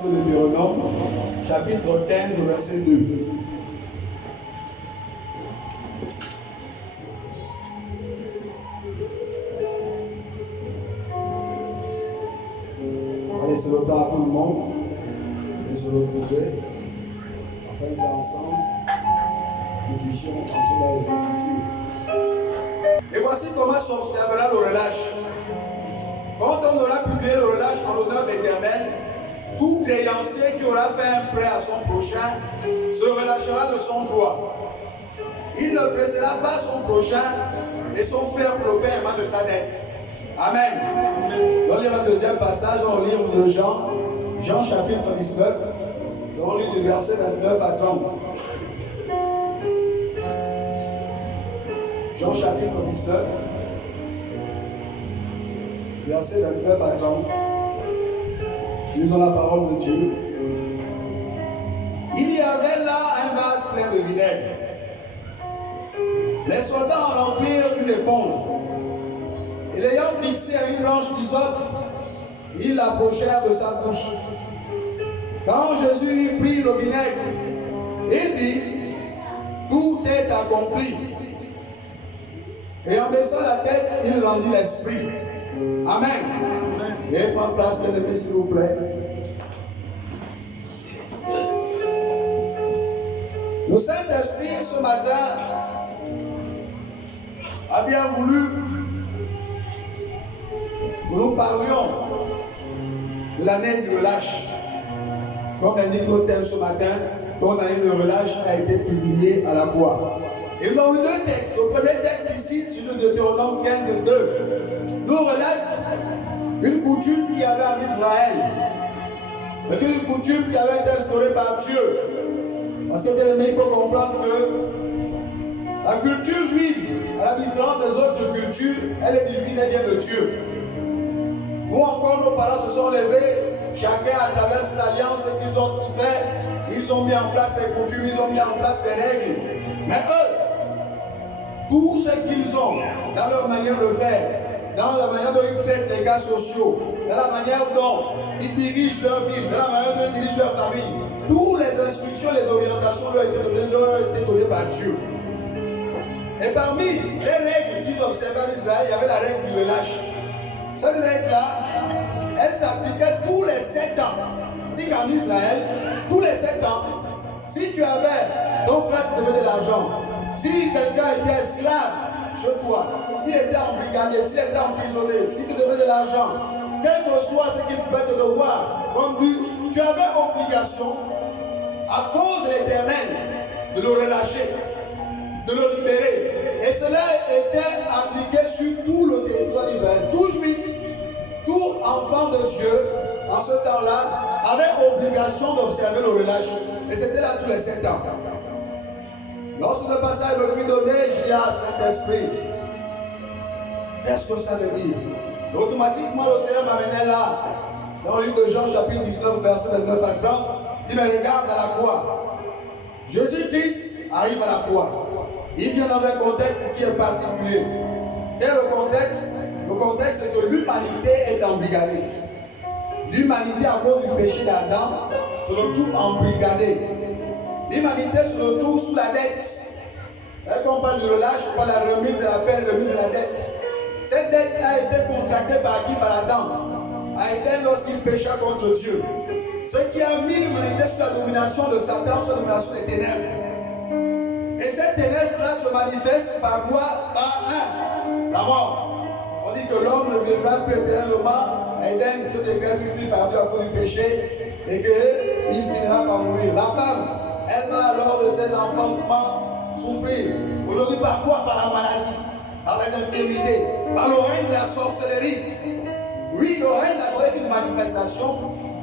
Deutéronome, chapitre 15, verset 2. Allez, se le temps à tout le monde de se retrouver afin qu'ensemble nous puissions entrer dans les Écritures. Et voici comment s'observera le relâche. Quand on aura publié le relâche en l'honneur de l'Éternel, tout créancier qui aura fait un prêt à son prochain se relâchera de son droit. Il ne pressera pas son prochain et son frère pour le paiement de sa dette. Amen. On va lire le deuxième passage au livre de Jean, Jean chapitre 19, on lit du verset 29 à 30. Jean chapitre 19, verset 29 à 30. Lisons la parole de Dieu. Il y avait là un vase plein de vinaigre. Les soldats en remplirent une éponge. Et l'ayant fixé à une branche d'hysope, ils l'approchèrent de sa bouche. Quand Jésus eut pris le vinaigre, il dit, tout est accompli. Et en baissant la tête, il rendit l'esprit. Amen. Veuillez prendre place, mes amis, s'il vous plaît. Le Saint-Esprit, ce matin, a bien voulu que nous parlions de l'année du relâche. Comme l'a dit notre thème ce matin, ton année de relâche a été publiée à la croix. Et nous avons eu deux textes. Le premier texte ici, sur le Deutéronome 15 et 2, nous relate une coutume qu'il y avait en Israël. C'est une coutume qui avait été instaurée par Dieu. Parce que bien aimé, il faut comprendre que la culture juive, à la différence des autres cultures, elle est divine, elle vient de Dieu. Nous encore, nos parents se sont levés, chacun à travers cette alliance qu'ils ont fait, ils ont mis en place des coutumes, ils ont mis en place des règles. Mais eux, tout ce qu'ils ont dans leur manière de faire, dans la manière dont ils traitent les cas sociaux, dans la manière dont ils dirigent leur vie, dans la manière dont ils dirigent leur famille, toutes les instructions, les orientations leur ont été données par Dieu. Et parmi ces règles qu'ils observaient en Israël, il y avait la règle du relâche. Cette règle-là, elle s'appliquait tous les 7 ans. Dit qu'en Israël, tous les 7 ans, si tu avais ton frère qui devait de l'argent, si quelqu'un était esclave chez toi, s'il était embrigadé, s'il était emprisonné, si tu devais de l'argent, quel que soit ce qu'il pouvait te devoir, comme but, tu avais obligation, à cause de l'Éternel, de le relâcher, de le libérer. Et cela était appliqué sur tout le territoire d'Israël. Tout juif, tout enfant de Dieu, en ce temps-là, avait obligation d'observer le relâche. Et c'était là tous les 7 ans. Lorsque ce passage me fut donné, je dis à Saint-Esprit, qu'est-ce que ça veut dire? Et automatiquement, le Seigneur m'amenait là, dans le livre de Jean, chapitre 19, verset 29 à 30, il me regarde à la croix. Jésus-Christ arrive à la croix. Il vient dans un contexte qui est particulier. Et le contexte est que l'humanité est embrigadée. L'humanité, à cause du péché d'Adam, se retrouve embrigadée. L'humanité se retrouve sous la dette. Et quand on parle du relâche, on parle de la remise de la peine, remise de la dette. Cette dette a été contractée par qui? Par Adam. A été lorsqu'il pécha contre Dieu. Ce qui a mis l'humanité sous la domination de Satan, sous la domination des ténèbres. Et cette ténèbre-là se manifeste par quoi? Par la mort. On dit que l'homme ne vivra plus éternellement. Éden se déclare plus par Dieu à cause du péché et qu'il finira par mourir. La femme, elle va alors de ses enfantements souffrir. Aujourd'hui, par quoi? Par la maladie, par les infirmités, par le règne de la sorcellerie. Oui, le règne de la sorcellerie est une manifestation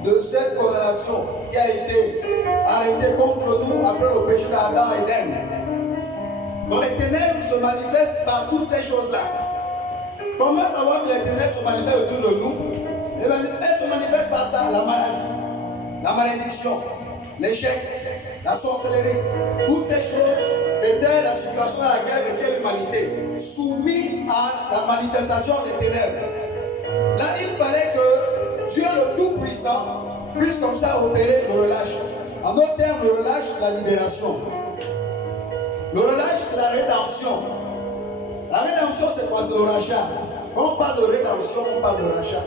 de cette condamnation qui a été arrêtée contre nous après le péché d'Adam et d'Ève. Donc les ténèbres se manifestent par toutes ces choses-là. Comment savoir que les ténèbres se manifestent autour de nous? Elles se manifestent par ça, la maladie, la malédiction, l'échec, la sorcellerie. Toutes ces choses, c'était la situation dans laquelle était l'humanité, soumise à la manifestation des ténèbres. Là, il fallait que Dieu le Tout-Puissant puisse comme ça opérer le relâche. En d'autres termes, le relâche, c'est la libération. Le relâche, c'est la rédemption. La rédemption, c'est quoi? C'est le rachat. Quand on parle de rédemption, on parle de rachat.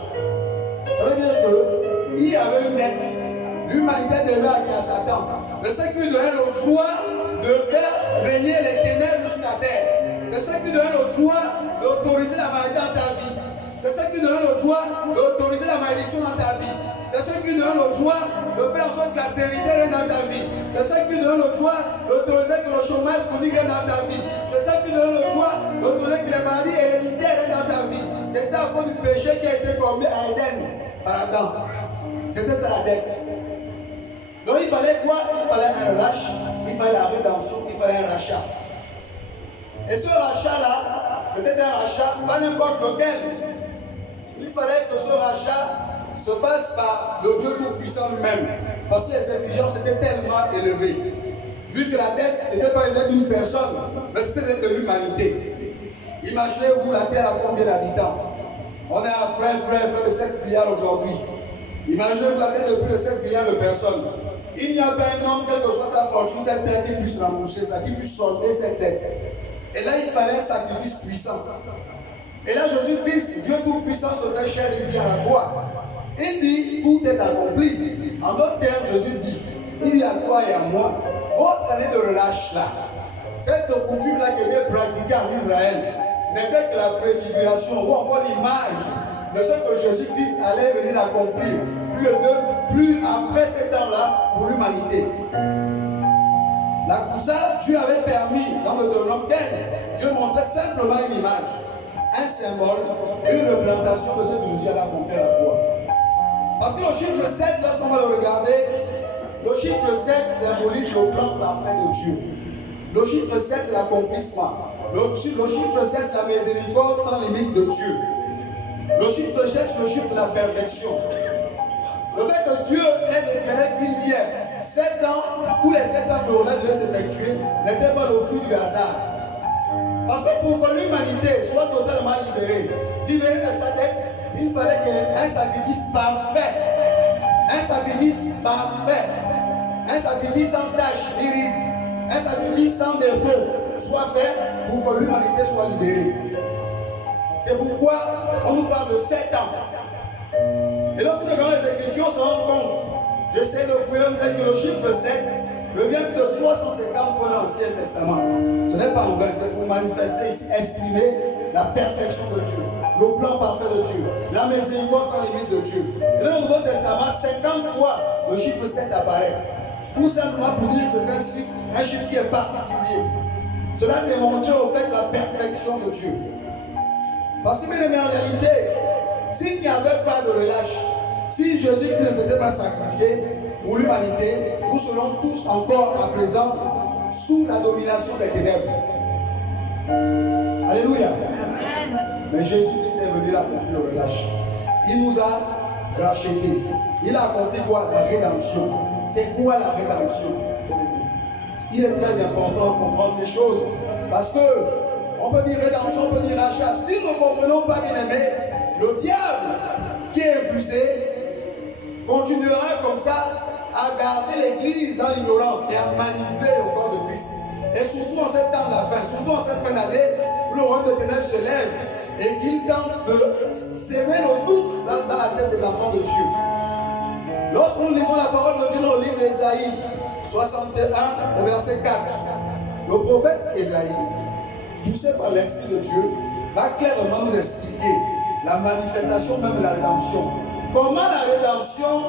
Ça veut dire qu'il y avait une dette. L'humanité devait à Satan. C'est ce qui lui donnait le droit de faire régner les ténèbres sur la terre. C'est ce qui lui donnait le droit d'autoriser la maladie dans ta vie. C'est ce qui lui donnait le droit d'autoriser la malédiction dans ta vie. C'est ce qui lui donne le droit de faire en sorte que la stérilité règne dans ta vie. C'est ce qui lui donne le droit d'autoriser que le chômage chronique règne dans ta vie. C'est ça qui lui donne le droit d'autoriser que les maladies héréditaires règnent dans ta vie. C'était à cause du péché qui a été commis à Éden par Adam. C'était ça la dette. Donc il fallait quoi? Il fallait un relâche, il fallait la rédemption, il fallait un rachat. Et ce rachat-là, peut-être un rachat, pas n'importe lequel. Il fallait que ce rachat se fasse par le Dieu Tout-Puissant lui-même. Parce que les exigences étaient tellement élevées. Vu que la dette, ce n'était pas une dette d'une personne, mais c'était une dette de l'humanité. Imaginez-vous la terre à combien d'habitants? On est à près de 7 milliards aujourd'hui. Imaginez-vous la dette de plus de 7 milliards de personnes. Il n'y a pas un homme, quelle que soit sa fortune, cette terre qui puisse rembourser ça, qui puisse solder cette dette. Et là, il fallait un sacrifice puissant. Et là, Jésus-Christ, Dieu Tout-Puissant, se fait chair et vient à la croix. Il dit, tout est accompli. En d'autres termes, Jésus dit, il y a toi et à moi, votre année de relâche là, cette coutume-là qui était pratiquée en Israël, n'était que la préfiguration, ou encore l'image de ce que Jésus-Christ allait venir accomplir, plus après cet temps-là, pour l'humanité. Ça, Dieu avait permis, dans le Deutéronome 15, Dieu montrait simplement une image, un symbole, une représentation de ce que Jésus allait accomplir à la croix. Parce que le chiffre 7, lorsqu'on va le regarder, le chiffre 7 symbolise le plan parfait de Dieu. Le chiffre 7, c'est l'accomplissement. Le chiffre 7, c'est la miséricorde sans limite de Dieu. Le chiffre 7, c'est le chiffre de la perfection. Le fait que Dieu ait déclaré qu'il y ait 7 ans, tous les 7 ans que l'on devait s'effectuer, n'était pas le fruit du hasard. Parce que pour que l'humanité soit totalement libérée de sa dette, il fallait qu'un sacrifice parfait, un sacrifice parfait, un sacrifice sans tache, un sacrifice sans défaut soit fait pour que l'humanité soit libérée. C'est pourquoi on nous parle de 7 ans. Et lorsque nous regardons les Écritures, on se rend compte, j'essaie de fouiller, on dit que le chiffre 7 revient plus de 350 fois dans l'Ancien Testament. Ce n'est pas en vain, c'est pour manifester ici, exprimer la perfection de Dieu, le plan parfait de Dieu, la miséricorde sans limite de Dieu. Et dans le Nouveau Testament, 50 fois le chiffre 7 apparaît. Tout simplement pour dire que c'est un chiffre qui est particulier. Cela démontre au fait la perfection de Dieu. Parce que, bien aimé, en réalité, s'il n'y avait pas de relâche, si Jésus-Christ ne s'était pas sacrifié pour l'humanité, nous serions tous encore à présent sous la domination des ténèbres. Alléluia. Mais Jésus-Christ est venu accomplir le relâche. Il nous a rachetés. Il a accompli quoi? La rédemption. C'est quoi la rédemption? Il est très important de comprendre ces choses. Parce que on peut dire rédemption, on peut dire rachat. Si nous ne comprenons pas, bien aimé, le diable qui est épuisé continuera comme ça à garder l'église dans l'ignorance et à manipuler le corps de Christ. Et surtout en cette temps de la fin, surtout en cette fin d'année, où le royaume de ténèbres se lève et qu'il tente de s'aimer le doute dans la tête des enfants de Dieu. Lorsque nous lisons la parole de Dieu dans le livre d'Ésaïe 61, au verset 4, le prophète Ésaïe, poussé par l'Esprit de Dieu, va clairement nous expliquer la manifestation même de la rédemption. Comment la rédemption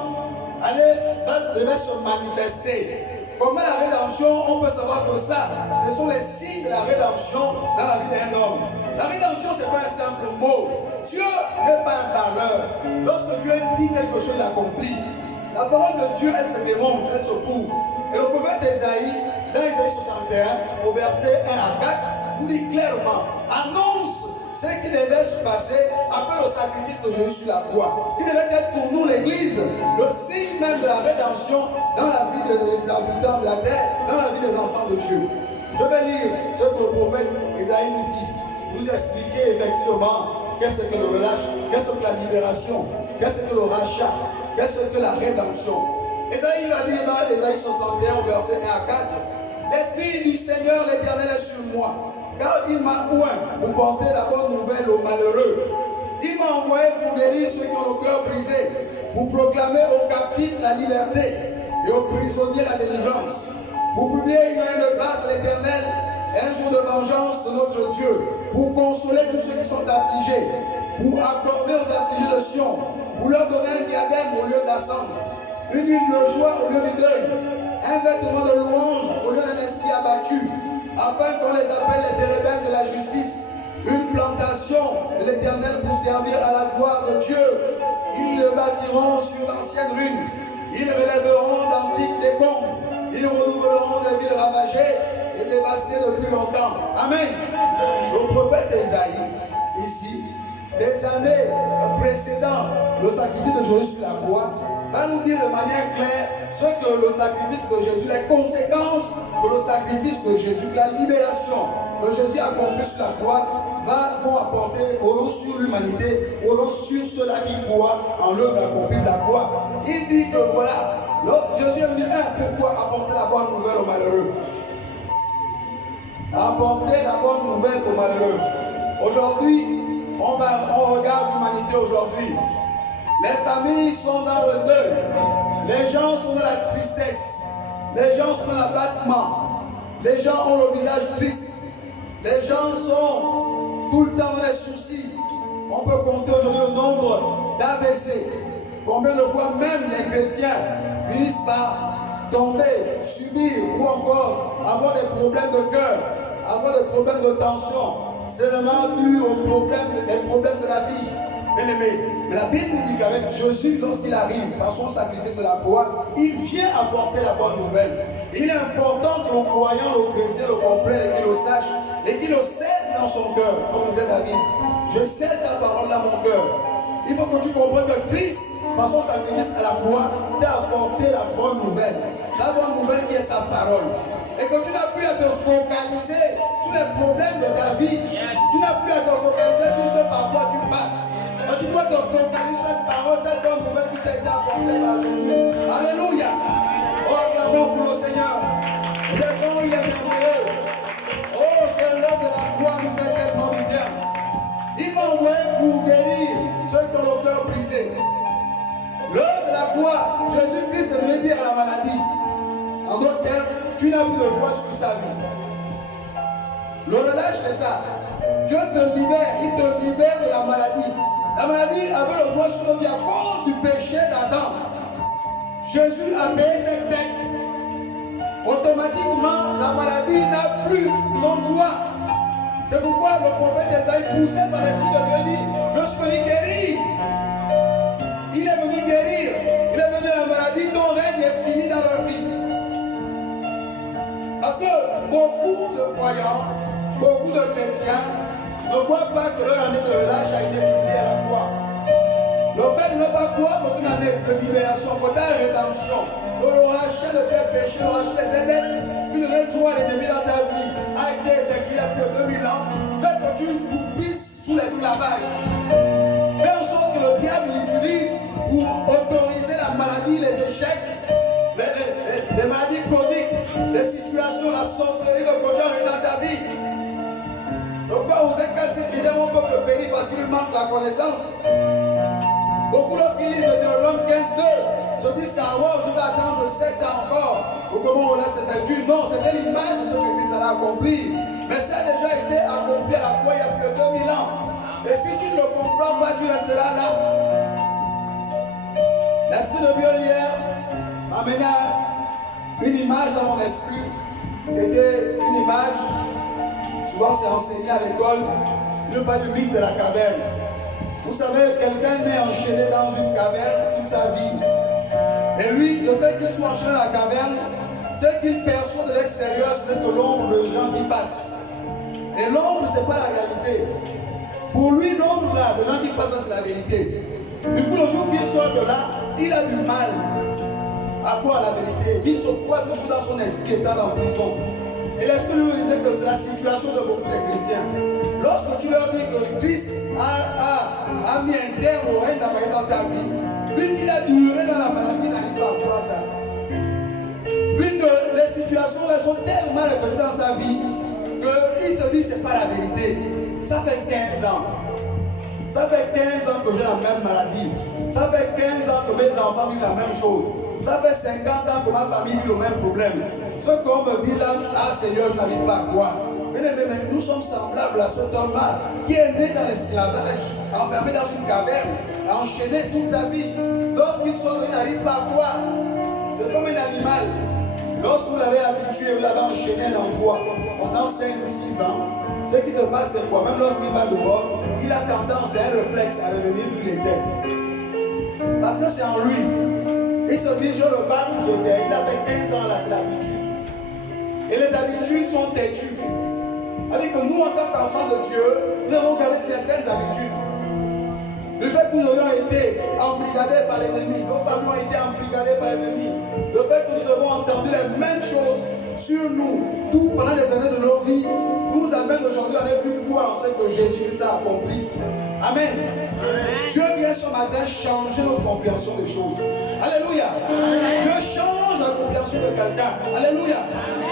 devait se manifester. Comment la rédemption, on peut savoir que ça, ce sont les signes de la rédemption dans la vie d'un homme. La rédemption, ce n'est pas un simple mot. Dieu n'est pas un parleur. Lorsque Dieu dit quelque chose, il accomplit. La parole de Dieu, elle se démontre, elle se prouve. Et le prophète d'Ésaïe, dans Ésaïe 61, au verset 1 à 4, nous dit clairement, annonce ce qui devait se passer après le sacrifice de Jésus sur la croix. Qui devait être pour nous l'Église, le signe même de la rédemption dans la vie des habitants de la terre, dans la vie des enfants de Dieu. Je vais lire ce que le prophète Ésaïe nous dit, nous expliquer effectivement qu'est-ce que le relâche, qu'est-ce que la libération, qu'est-ce que le rachat, qu'est-ce que la rédemption? Esaïe va dire dans Esaïe 61, verset 1 à 4, l'Esprit du Seigneur l'Éternel est sur moi, car il m'a oint pour porter la bonne nouvelle aux malheureux. Il m'a envoyé pour guérir ceux qui ont le cœur brisé, pour proclamer aux captifs la liberté et aux prisonniers la délivrance, pour publier une année de grâce à l'Éternel et un jour de vengeance de notre Dieu, pour consoler tous ceux qui sont affligés, pour accorder aux affligés de Sion, pour leur donner un diadème au lieu de la cendre, une huile de joie au lieu du deuil, un vêtement de louange au lieu d'un esprit abattu, afin qu'on les appelle les térébins de la justice, une plantation de l'Éternel pour servir à la gloire de Dieu. Ils le bâtiront sur l'ancienne ruine, ils relèveront d'antiques décombres, ils renouvelleront des villes ravagées et dévastées depuis longtemps. Amen. Le prophète Esaïe, ici, des années précédant le sacrifice de Jésus sur la croix, va nous dire de manière claire ce que le sacrifice de Jésus, les conséquences de le sacrifice de Jésus, la libération que Jésus a accomplie sur la croix, vont apporter au nom sur l'humanité, au nom sur ceux-là qui croient en l'œuvre accomplie de la croix. Il dit que voilà, Jésus est venu, pourquoi apporter la bonne nouvelle aux malheureux? Apporter la bonne nouvelle aux malheureux. Aujourd'hui, on regarde l'humanité aujourd'hui. Les familles sont dans le deuil. Les gens sont dans la tristesse. Les gens sont dans l'abattement. Les gens ont le visage triste. Les gens sont tout le temps dans les soucis. On peut compter aujourd'hui le nombre d'AVC. Combien de fois même les chrétiens finissent par tomber, subir ou encore avoir des problèmes de cœur, avoir des problèmes de tension. C'est vraiment dû aux problèmes de la vie. Bien-aimé, mais la Bible nous dit qu'avec Jésus, lorsqu'il arrive par son sacrifice de la croix, il vient apporter la bonne nouvelle. Il est important que le croyant, le chrétien le comprenne et qu'il le sache et qu'il le cède dans son cœur. Comme disait David, je cède ta parole dans mon cœur. Il faut que tu comprennes que Christ, par son sacrifice à la croix, t'a apporté la bonne nouvelle. La bonne nouvelle qui est sa parole. Et que tu n'as plus à te focaliser sur les problèmes de ta vie. Tu n'as plus à te focaliser sur ce par quoi tu passes. Mais tu dois te focaliser sur cette parole, cette bonne nouvelle qui t'a été apportée par Jésus. Alléluia. Oh, clamons pour le Seigneur. Il est bon, il est merveilleux. Oh, que l'œuvre de la croix nous fait tellement du bien. Il m'a envoyé pour guérir ceux qui ont le cœur brisé. L'œuvre de la croix, Jésus-Christ est venu dire à la maladie. En d'autres termes, tu n'as plus de droit sur sa vie. Le relâche, c'est ça. Dieu te libère, il te libère de la maladie. La maladie avait le droit sur nos vies à cause du péché d'Adam. Jésus a payé cette dette. Automatiquement, la maladie n'a plus son droit. C'est pourquoi le prophète Esaïe, poussé par l'Esprit de Dieu, dit, je suis venu guérir. Il est venu guérir. Il est venu à la maladie dont règne est fini dans leur vie. Parce que beaucoup de croyants, beaucoup de chrétiens ne voient pas que leur année de relâche a été publiée à la croix. Le fait de ne pas croire que une année de libération, que ta rédemption, que le rachat de tes péchés, le rachat de tes dettes, une retour à l'ennemi dans ta vie a été effectué il y a plus de 2000 ans, fait que tu puisses sous l'esclavage. Fais en sorte que le diable l'utilise pour autoriser la maladie, les échecs, les maladies chroniques, les situations, la sorcellerie que tu as dans ta vie. Je crois aux Éclats disait mon peuple périt parce qu'il manque la connaissance. Beaucoup lorsqu'ils lisent le Deutéronome 15:2 se disent qu'avant je vais attendre 7 ans encore pour comment on laisse cette vertu. Non, c'était l'image de ce que Christ allait accomplir. Mais ça a déjà été accompli à la croix il y a plus de 2000 ans. Et si tu ne le comprends pas, tu resteras là. L'Esprit de Dieu hier m'amena une image dans mon esprit. C'était une image, souvent c'est enseigné à l'école, le pas du mythe de la caverne. Vous savez, quelqu'un est enchaîné dans une caverne toute sa vie. Et lui, le fait qu'il soit enchaîné dans la caverne, ce qu'il perçoit de l'extérieur, c'est que l'ombre de gens qui passent. Et l'ombre, ce n'est pas la réalité. Pour lui, l'ombre là, de gens qui passent, c'est la vérité. Du coup, le jour qu'il sort de là, il a du mal à croire la vérité. Il se croit toujours dans son esprit étant en prison. Et l'Esprit lui disait que c'est la situation de beaucoup de chrétiens. Lorsque tu leur dis que Christ a mis un terme au règne d'Abraham dans ta vie, Vu qu'il a duré dans la maladie, il n'arrive pas à croire ça. Vu que les situations elles sont tellement répétées dans sa vie qu'il se dit que ce n'est pas la vérité. Ça fait 15 ans. Ça fait 15 ans que j'ai la même maladie. Ça fait 15 ans que mes enfants vivent la même chose. Ça fait 50 ans que ma famille vit le même problème. Ce qu'on me dit là, ah Seigneur, je n'arrive pas à croire. Mais nous sommes semblables à cet homme-là qui est né dans l'esclavage, enfermé dans une caverne, enchaîné toute sa vie. Lorsqu'il sort, il n'arrive pas à croire. C'est comme un animal. Lorsque vous l'avez habitué, vous l'avez enchaîné à un endroit pendant 5-6 ans, ce qui se passe c'est quoi? Même lorsqu'il va dehors, il a tendance, c'est un réflexe à revenir d'où il était. Parce que c'est en lui. Il se dit, je le bats où j'étais. Il a fait 15 ans là, c'est l'habitude. Et les habitudes sont têtues. C'est-à-dire que nous, en tant qu'enfants de Dieu, nous avons gardé certaines habitudes. Le fait que nous ayons été embrigadés par l'ennemi, nos familles ont été embrigadées par l'ennemi, le fait que nous avons entendu les mêmes choses sur nous, tout pendant des années de nos vies, nous amène aujourd'hui à ne plus croire en ce que Jésus-Christ a accompli. Amen. Dieu vient ce matin changer notre compréhension des choses. Alléluia. Dieu change la compréhension de quelqu'un. Alléluia.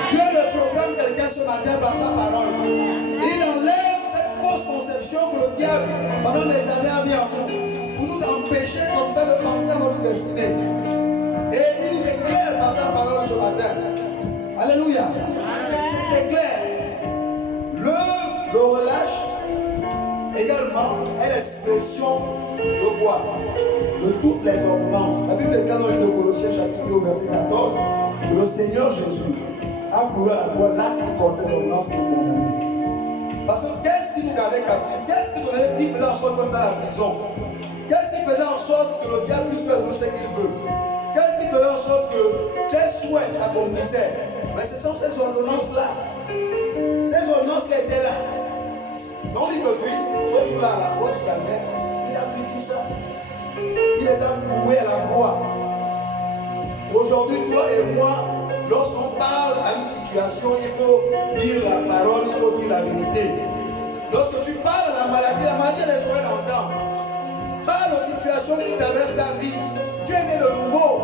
Dieu reprogramme quelqu'un ce matin par sa parole. Il enlève cette fausse conception que le diable, pendant des années, a mis en nous, pour nous empêcher comme ça de rentrer dans notre destinée. Et il nous éclaire par sa parole ce matin. Alléluia. C'est clair. L'œuvre, le relâche, également, est l'expression de quoi? De toutes les ordonnances. La Bible déclare dans le livre de Colossiens, chapitre 2, verset 14, que le Seigneur Jésus a couru à la croix l'acte qui portait l'ordonnance qui nous condamnait. Parce que qu'est-ce qui nous gardait captifs? Qu'est-ce qui faisait en sorte qu'on est dans la prison? Qu'est-ce qui faisait en sorte que le diable puisse faire nous ce qu'il veut? Qu'est-ce qui faisait en sorte que ses souhaits s'accomplissaient? Mais ce sont ces ordonnances-là. Ces ordonnances qui étaient là. Non, dit que Christ, ce jour-là à la croix du calvaire, il a pris tout ça. Il les a voués à la croix. Aujourd'hui, toi et moi, lorsqu'on parle à une situation, il faut dire la parole, il faut dire la vérité. Lorsque tu parles de la maladie les gens l'entendent. Parle aux situations qui traversent ta vie. Tu es né de nouveau.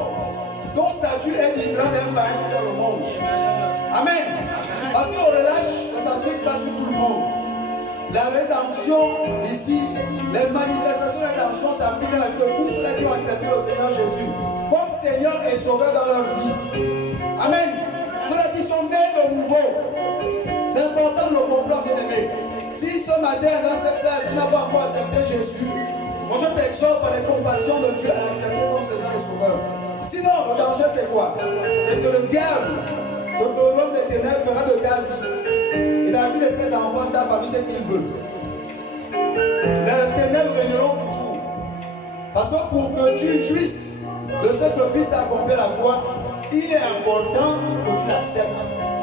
Ton statut est différent d'un païen dans le monde. Amen. Parce qu'on relâche, ça ne s'applique pas sur tout le monde. La rédemption ici, les manifestations de la rédemption s'appliquent dans la vie de tous ceux qui ont accepté le Seigneur Jésus comme Seigneur et Sauveur dans leur vie. Amen. Ceux-là qui sont nés de nouveau. C'est important de le comprendre, bien aimé. Si ce matin dans cette salle, tu n'as pas encore accepté Jésus, moi je t'exhorte par les compassions de Dieu à l'accepter comme Seigneur et Sauveur. Sinon, le danger c'est quoi? C'est que le diable, ce que l'homme des ténèbres fera de ta vie. Et la vie de tes enfants, de ta famille, c'est qu'il veut. Les ténèbres régneront toujours. Parce que pour que tu jouisses de ce que Christ a accompli à la croix, il est important que tu l'acceptes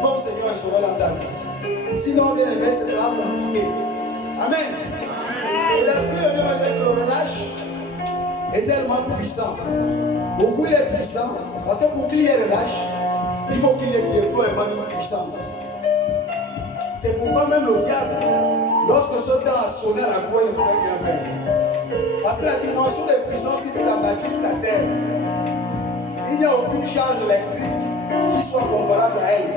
comme Seigneur et Sauveur dans ta vie. Sinon, bien aimé, ce sera compliqué. Amen. Et l'Esprit de Dieu me dit que le relâche est tellement puissant. Pourquoi il est puissant? Parce que pour qu'il y ait relâche, il faut qu'il y ait déploiement d'une puissance. C'est pourquoi même le diable, lorsque ce temps a sonné à la croix, il ne pouvait rien faire. Parce que la dimension des puissances qui s'est abattue sur la terre, il n'y a aucune charge électrique qui soit comparable à elle.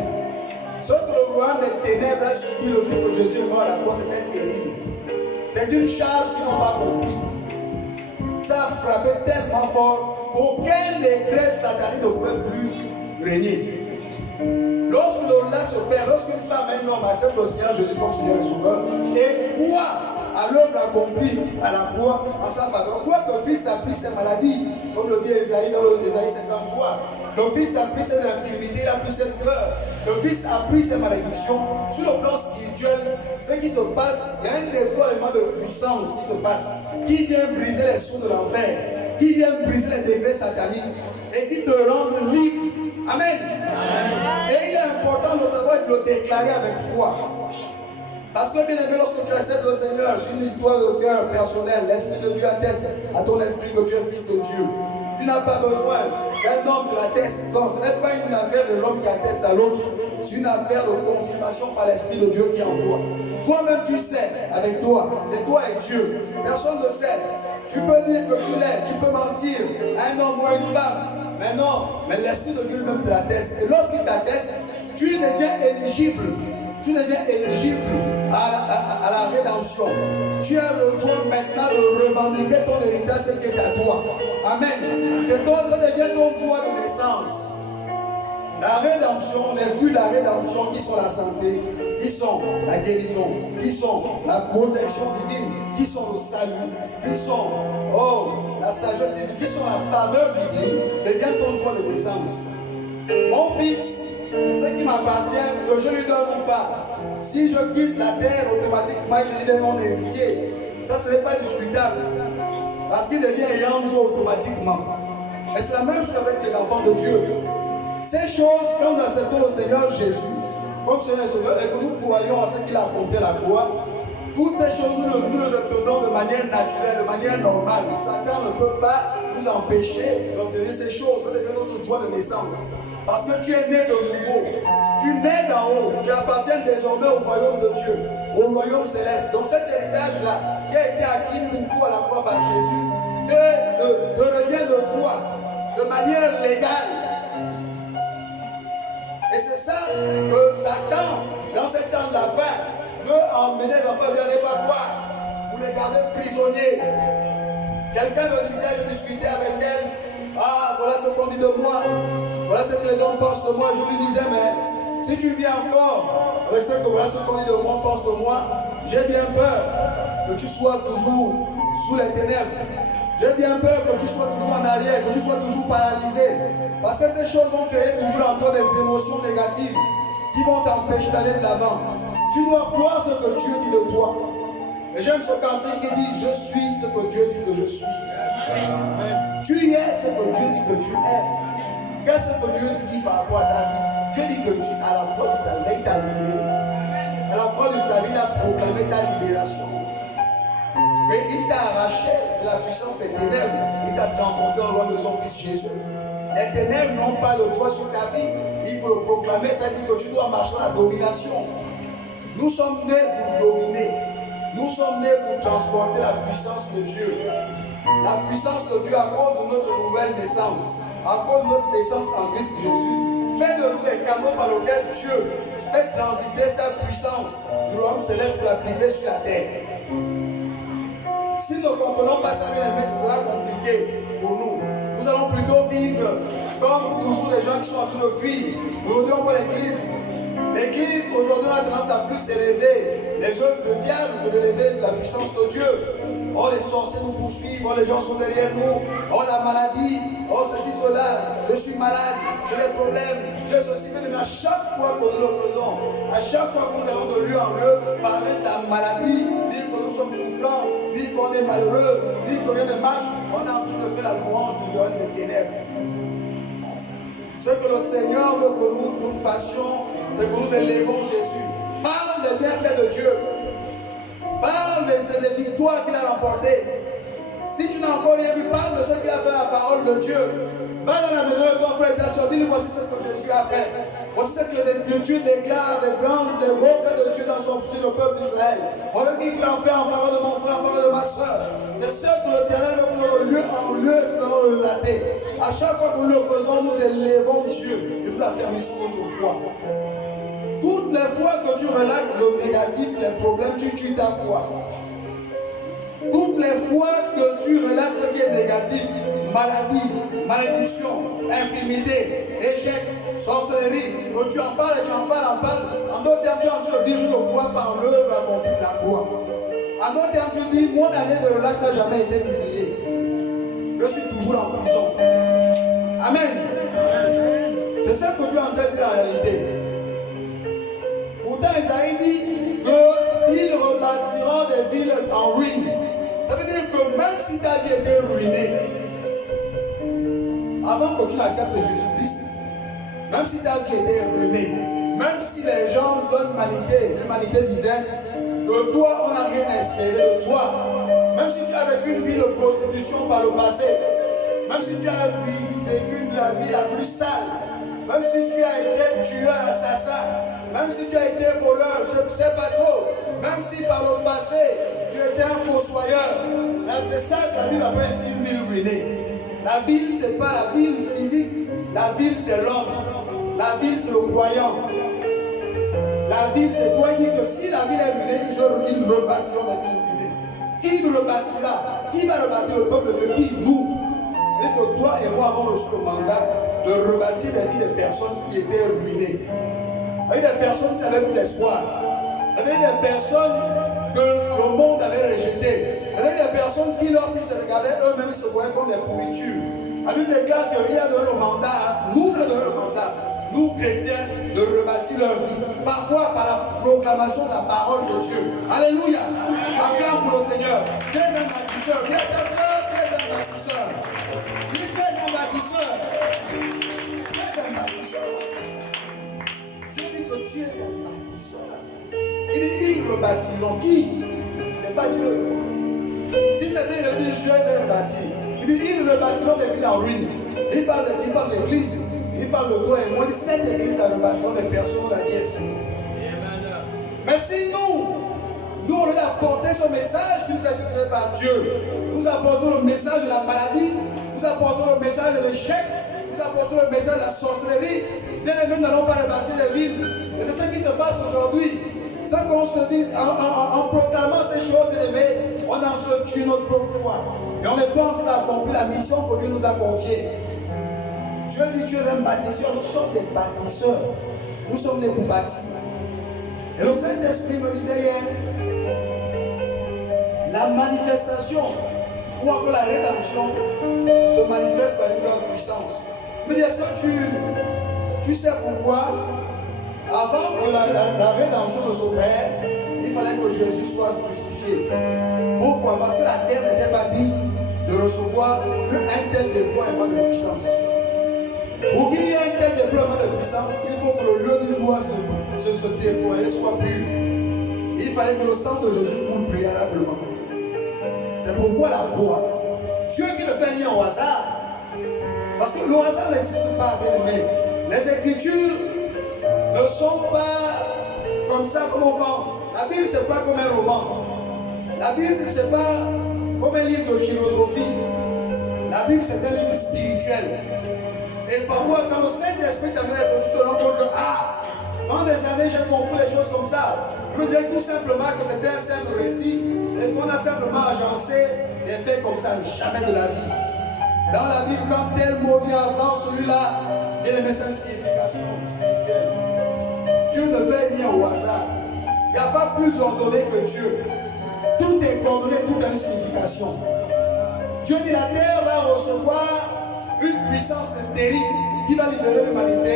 Ce que le royaume des ténèbres a subi le jour que Jésus est mort à la croix, c'était terrible. C'est une charge qu'ils n'ont pas compris. Ça a frappé tellement fort qu'aucun décret satanique ne pouvait plus régner. Lorsque le relâche se fait, lorsqu'une femme et un homme acceptent le Seigneur Jésus comme Seigneur et Sauveur et croient à l'œuvre accomplie à la croix en sa faveur, croient que Christ a pris ses maladies, comme le dit Ésaïe dans Ésaïe 53. Le Christ a pris ses infirmités, il a pris ses douleurs. Le Christ a pris ses malédictions. Sur le plan spirituel, ce qui se passe, il y a un déploiement de puissance qui se passe, qui vient briser les sceaux de l'enfer, qui vient briser les degrés sataniques et qui te rend libre. Amen. Amen. Et il est important de savoir et de le déclarer avec foi. Parce que bien aimé, lorsque tu acceptes le Seigneur, c'est une histoire de cœur personnel. L'Esprit de Dieu atteste à ton esprit que tu es fils de Dieu. Tu n'as pas besoin qu'un homme te l'atteste. Non, ce n'est pas une affaire de l'homme qui atteste à l'autre. C'est une affaire de confirmation par l'Esprit de Dieu qui est en toi. Toi-même tu sais, avec toi, c'est toi et Dieu. Personne ne sait. Tu Tu peux dire que tu l'es, tu peux mentir à un homme ou à une femme. Mais non, mais l'Esprit de Dieu même te l'atteste. Et lorsqu'il t'atteste, tu deviens éligible. Tu deviens éligible à la rédemption. Tu as le droit maintenant de revendiquer ton héritage, ce qui est à toi. Amen. Ça devient ton droit de naissance. La rédemption, les fruits de la rédemption qui sont la santé, qui sont la guérison, qui sont la protection divine, qui sont le salut, qui sont la sagesse divine, qui sont la faveur divine, devient ton droit de naissance. Mon fils, ce qui m'appartient, que je lui donne ou pas, si je quitte la terre, automatiquement il est mon héritier. Ça, ce n'est pas discutable. Parce qu'il devient ayant automatiquement. Et c'est la même chose avec les enfants de Dieu. Ces choses, quand nous acceptons le Seigneur Jésus, comme Seigneur Sauveur, et que nous croyons en ce qu'il a accompli à la croix, toutes ces choses, nous le donnons de manière naturelle, de manière normale. Satan ne peut pas nous empêcher d'obtenir ces choses. Ça devient notre droit de naissance. Parce que tu es né de nouveau. Tu nais d'en haut. Tu appartiens désormais au royaume de Dieu, au royaume céleste. Donc cet héritage-là, qui a été acquis pour nous à la croix par Jésus, revient de toi, de manière légale. Et c'est ça que Satan, dans ce temps de la fin, veut emmener les enfants de l'évactoire pour les garder prisonniers. Quelqu'un me disait, je discutais avec elle, voilà ce qu'on dit de moi, voilà ce que les hommes pensent de moi. Je lui disais, mais si tu viens encore, rester que voilà ce qu'on dit de moi, pense de moi, j'ai bien peur que tu sois toujours sous les ténèbres. J'ai bien peur que tu sois toujours en arrière, que tu sois toujours paralysé. Parce que ces choses vont créer toujours en toi des émotions négatives qui vont t'empêcher d'aller de l'avant. Tu dois croire ce que Dieu dit de toi. Et j'aime ce cantique qui dit, je suis ce que Dieu dit que je suis. Amen. Tu es ce que Dieu dit que tu es. Qu'est-ce que Dieu dit par rapport à ta vie? Dieu dit que tu, à la croix de ta vie, il t'a libéré. À la croix de ta vie, il a proclamé ta libération. Mais il t'a arraché de la puissance des ténèbres. Il t'a transporté en loin de son Fils Jésus. Les ténèbres n'ont pas le droit sur ta vie. Il faut le proclamer. Ça dit que tu dois marcher dans la domination. Nous sommes nés pour dominer. Nous sommes nés pour transporter la puissance de Dieu. La puissance de Dieu à cause de notre nouvelle naissance. À cause de notre naissance en Christ Jésus. Fait de nous des canaux par lesquels Dieu fait transiter sa puissance du royaume céleste pour l'appliquer sur la terre. Si nous ne comprenons pas ça, bien aimé, ce sera compliqué pour nous. Nous allons plutôt vivre comme toujours des gens qui sont en train de fuir. Aujourd'hui, on voit l'église. L'église, aujourd'hui, a tendance à plus élever les œuvres de diable que d'élever la puissance de Dieu. Oh, les sorciers nous poursuivent, oh, les gens sont derrière nous, oh, la maladie, oh, ceci, cela, je suis malade, j'ai des problèmes, j'ai ceci, mais à chaque fois que nous le faisons, à chaque fois que nous allons de lieu en lieu, parler de la maladie, dire que nous sommes souffrants, dire qu'on est malheureux, dire que rien ne marche, on est en train de faire la louange du royaume des ténèbres. Ce que le Seigneur veut que nous fassions, c'est que nous élevons Jésus. Parle des bienfaits de Dieu. Parle des victoires qu'il a remportées. Si tu n'as encore rien vu, parle de ce qu'il a fait à la parole de Dieu. Va dans la maison de ton frère et ta soeur, dis-lui voici ce que Jésus a fait. Voici ce que les Écritures déclarent, des grands faits de Dieu sur le peuple d'Israël. Voici ce qu'il a fait en faveur de mon frère, en faveur de ma soeur. C'est ce que l'Éternel veut de lieu en lieu, nous allons le relater. À chaque fois que nous le faisons, nous élevons Dieu et nous affermissons notre foi. Toutes les fois que tu relates le négatif, les problèmes, tu tues ta foi. Toutes les fois que tu relates ce qui est négatif, maladie, malédiction, infirmité, échec, sorcellerie, que tu en parles et tu en parles, en d'autres termes, tu es en train de dire, je ne crois pas en l'œuvre accomplie de la croix. En d'autres termes, tu dis, mon année de relâche n'a jamais été publiée. Je suis toujours en prison. Amen. C'est ce que tu es en train de dire en réalité. Pourtant, Isaïe dit qu'ils rebâtiront des villes en ruine. Ça veut dire que même si ta vie était ruinée, avant que tu n'acceptes Jésus-Christ, même si ta vie était ruinée, même si les gens de l'humanité disaient que toi, on n'a rien à espérer de toi, même si tu as vécu une vie de prostitution par le passé, même si tu as vécu la vie la plus sale, même si tu as été tueur, assassin, même si tu as été voleur, je ne sais pas trop, même si par le passé tu étais un fossoyeur, C'est ça que la Bible appelle ici une ville ruinée. La ville, ce n'est pas la ville physique. La ville, c'est l'homme. La ville, c'est le croyant. La ville, c'est toi qui dis que si la ville est ruinée, ils rebâtiront la ville ruinée. Qui rebâtira? Qui va rebâtir le peuple de qui? Nous. Et que toi et moi avons reçu le mandat de rebâtir la vie des personnes qui étaient ruinées. Il y a des personnes qui n'avaient plus d'espoir. Il y avait des personnes que le monde avait rejetées. Il y avait des personnes qui, lorsqu'ils se regardaient eux-mêmes, ils se voyaient comme des pourritures. La Bible déclare qu'il a donné le mandat, nous a donné le mandat, nous chrétiens, de rebâtir leur vie. Par quoi? Par la proclamation de la parole de Dieu. Alléluia. Acclame pour le Seigneur. Tu es un bâtisseur. Viens ta soeur, tu es un bâtisseur. Dis, tu es un bâtisseur. Tu es un bâtisseur. Dieu dit que tu es un bâtisseur. Il dit, ils rebâtiront. Qui? C'est pas Dieu. Si c'était le dit, Dieu va rebâtir. Il dit, ils rebâtiront des villes en ruine. Il parle de l'église. Il parle de toi et moi. Il dit, cette église a rebâtiront des personnes la vie est finie. Mais si nous on a apporté ce message qui nous a été donné par Dieu. Nous apportons le message de la maladie. Nous apportons le message de l'échec. Nous apportons le message de la sorcellerie. Bien aimés, nous n'allons pas rebâtir des villes. Et c'est ce qui se passe aujourd'hui. Ça qu'on se dit, en proclamant ces choses, bien aimés, on est en train de tuer notre propre foi. Et on n'est pas en train d'accomplir la mission que Dieu nous a confiée. Dieu dit, tu es un bâtisseur. Nous sommes des bâtisseurs. Nous sommes des pour bâtir. Et le Saint-Esprit me disait hier, la manifestation ou encore la rédemption se manifeste par une grande puissance. Mais est-ce que tu sais pourquoi? Avant que la rédemption ne s'opère, il fallait que Jésus soit crucifié. Pourquoi? Parce que la terre n'était pas digne de recevoir un tel déploiement de puissance. Pour qu'il y ait un tel déploiement de puissance, il faut que le lieu du roi se déploie, soit pur. Il fallait que le sang de Jésus coule préalablement. C'est pourquoi la croix. Dieu qui ne fait rien au hasard. Parce que le hasard n'existe pas, bien aimé. Les Écritures ne sont pas comme ça comme on pense. La Bible, ce n'est pas comme un roman. La Bible, ce n'est pas comme un livre de philosophie. La Bible, c'est un livre spirituel. Et parfois, quand le Saint-Esprit t'amène, tu te rends compte que, pendant des années, j'ai compris les choses comme ça. Je me disais tout simplement que c'était un simple récit et qu'on a simplement agencé des faits comme ça, jamais de la vie. Dans la Bible, quand tel mot vient avant celui-là, il y a une signification spirituelle. Dieu ne fait rien au hasard. Il n'y a pas plus ordonné que Dieu. Tout est coordonné, tout a une signification. Dieu dit la terre va recevoir une puissance terrible qui va libérer l'humanité.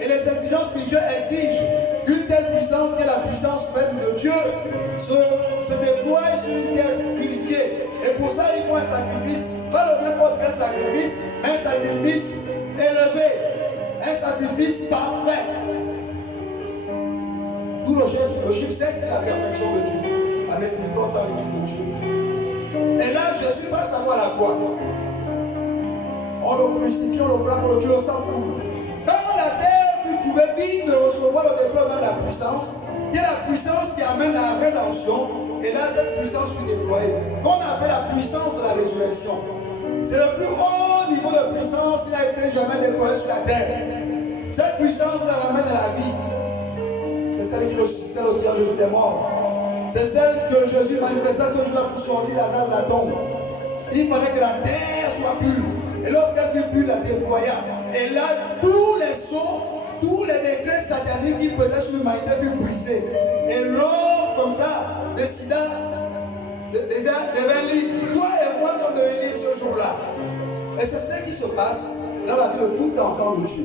Et les exigences spirituelles exigent qu'une telle puissance, qui est la puissance même de Dieu, se déploie sur une terre purifiée. Et pour ça, il faut un sacrifice, pas n'importe quel sacrifice, un sacrifice élevé, un sacrifice parfait. D'où le chiffre 7, c'est la perfection de Dieu, la miséricorde sans limite de Dieu. Et là, Jésus passe la voie à la croix. On le crucifie, on le frappe, on le tue, le sang coule. Quand la terre fut trouvée digne de recevoir le déploiement de la puissance, il y a la puissance qui amène à la rédemption, et là, cette puissance fut déployée. Qu'on appelle la puissance de la résurrection. C'est le plus haut niveau de puissance qui n'a été jamais déployé sur la terre. Cette puissance la ramène à la vie. C'est celle qui ressuscitait aussi à Jésus des morts. C'est celle que Jésus manifestait ce jour-là pour sortir Lazare de la tombe. Il fallait que la terre soit pure. Et lorsqu'elle fut pure, la déploya. Et là, tous les sceaux, tous les décrets sataniques qui pesaient sur l'humanité furent brisés. Et l'homme, comme ça, décida devint libre. Toi et moi sommes devenus libres ce jour-là. Et c'est ce qui se passe dans la vie de tout enfant de Dieu.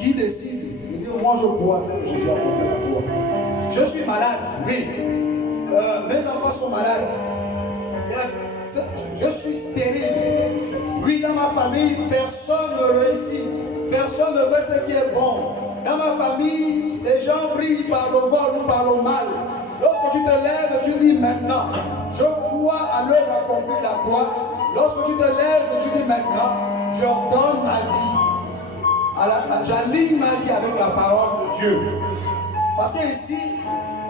Qui décide de dire, moi je crois ce que Jésus a accompli la croix. Je suis malade, oui. Mes enfants sont malades. Je suis stérile. Oui, dans ma famille, personne ne réussit. Personne ne fait ce qui est bon. Dans ma famille, les gens brillent par le vol ou par le mal. Lorsque tu te lèves, tu dis maintenant, je crois à l'œuvre accomplie de la croix. Lorsque tu te lèves, tu dis maintenant, je donne ma vie. J'aligne ma vie avec la parole de Dieu. Parce qu'ici,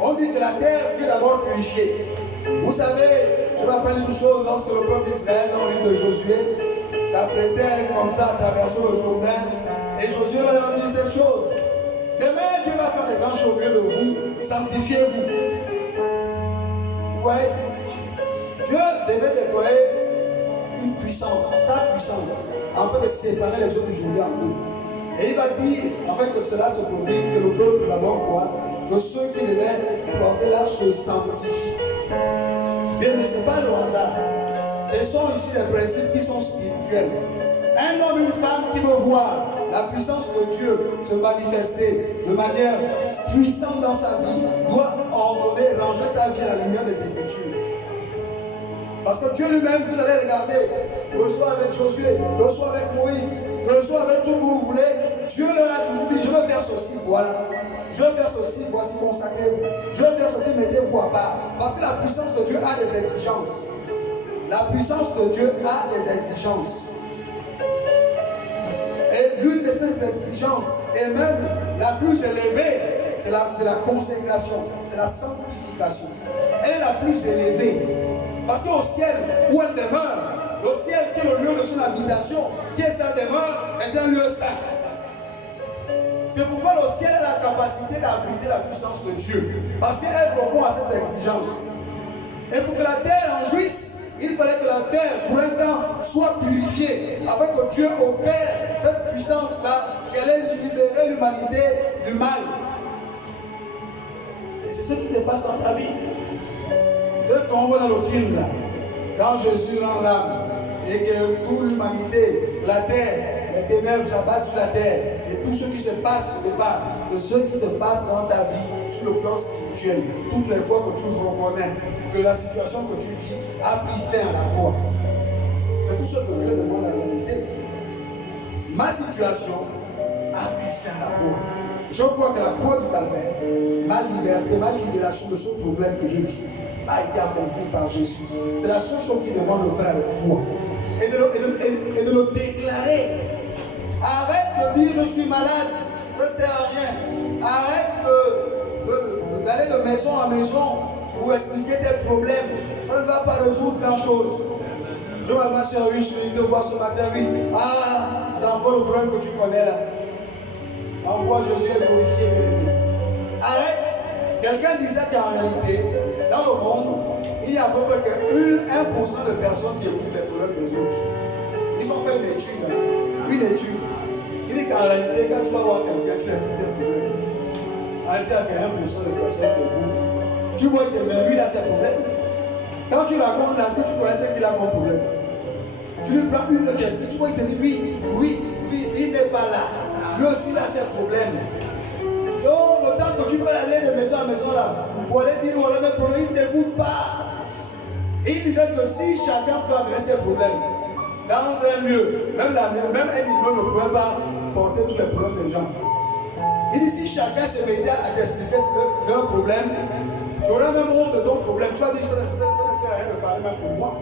on dit que la terre fut d'abord purifiée. Vous savez, je me rappelle une chose, lorsque le peuple d'Israël, dans le livre de Josué, s'apprêtait comme ça à traverser le Jourdain, et Josué va leur dire cette chose. Demain, Dieu va faire des grands choses au milieu de vous, sanctifiez-vous. Vous voyez, Dieu devait déployer une puissance, sa puissance, afin de séparer les eaux du Jourdain en deux. Et il va dire, afin que cela se produise, que le peuple d'abord quoi, que ceux qui devaient porter l'arche se sanctifient. Bien, mais ce n'est pas le hasard. Ce sont ici les principes qui sont spirituels. Un homme, une femme qui veut voir la puissance de Dieu se manifester de manière puissante dans sa vie, doit ordonner, ranger sa vie à la lumière des Écritures. Parce que Dieu lui-même, vous allez regarder, le soir avec Josué, le soir avec Moïse, le soir avec tout ce que vous voulez, Dieu leur a toujours dit, je veux faire ceci, voilà. Je veux faire ceci, voici, consacrez-vous. Je veux faire ceci, mettez-vous à part. Parce que la puissance de Dieu a des exigences. La puissance de Dieu a des exigences. Et l'une de ces exigences, et même la plus élevée, c'est la consécration, c'est la sanctification. Elle est la plus élevée. Parce qu'au ciel, où elle demeure, le ciel qui est le lieu de son habitation, qui est sa demeure, est un lieu saint. C'est pourquoi le ciel a la capacité d'abriter la puissance de Dieu. Parce qu'elle répond à cette exigence. Et pour que la terre en jouisse, il fallait que la terre, pour un temps, soit purifiée, afin que Dieu opère cette puissance-là, qu'elle ait libéré l'humanité du mal. Et c'est ce qui se passe dans ta vie. C'est ce qu'on voit dans le film là. Quand Jésus rend l'âme, et que toute l'humanité, la terre, les ténèbres s'abattent sur la terre, et tout ce qui se passe se débat, c'est ce qui se passe dans ta vie sur le plan spirituel. Toutes les fois que tu reconnais que la situation que tu vis a pris fin à la croix. C'est tout ce que Dieu demande à l'humanité. Ma situation a pris fin à la croix. Je crois que la croix du calvaire, ma liberté, ma libération de ce problème que je vis, a été accomplie par Jésus. C'est la seule chose qu'il demande de faire avec foi. Et de le déclarer. Arrête de dire je suis malade, ça ne sert à rien. Arrête d'aller de maison en maison pour expliquer tes problèmes. Ça ne va pas résoudre grand chose. Je m'avais sur une suite de voir ce matin, oui. Ah, c'est encore le problème que tu connais là. En quoi Jésus est glorifié. Arrête. Quelqu'un disait qu'en réalité, dans le monde, il y a à peu près 1% de personnes qui écoutent les problèmes des autres. Ils ont fait une étude. Une étude. Il dit qu'en réalité, quand tu vas voir quelqu'un, tu expliques tes problèmes. En réalité, il y a 1% de personnes qui écoutent. Tu vois que lui, il a ses problèmes. Quand tu racontes là, est-ce que tu connais ce qu'il a comme problème? Tu lui prends une autre explique, tu vois, il te dit oui, il n'est pas là. Lui aussi, il a ses problèmes. Donc, le temps que tu peux aller de maison en maison là, pour aller dire, voilà mes problèmes, il ne t'écoute pas. Et il disait que si chacun peut amener ses problèmes dans un lieu, même un immeuble ne pourrait pas porter tous les problèmes des gens. Il dit, si chacun se mettait à t'expliquer leur problème, tu auras même honte de ton problème. Tu vas dire, ça ne sert à rien de parler même pour moi.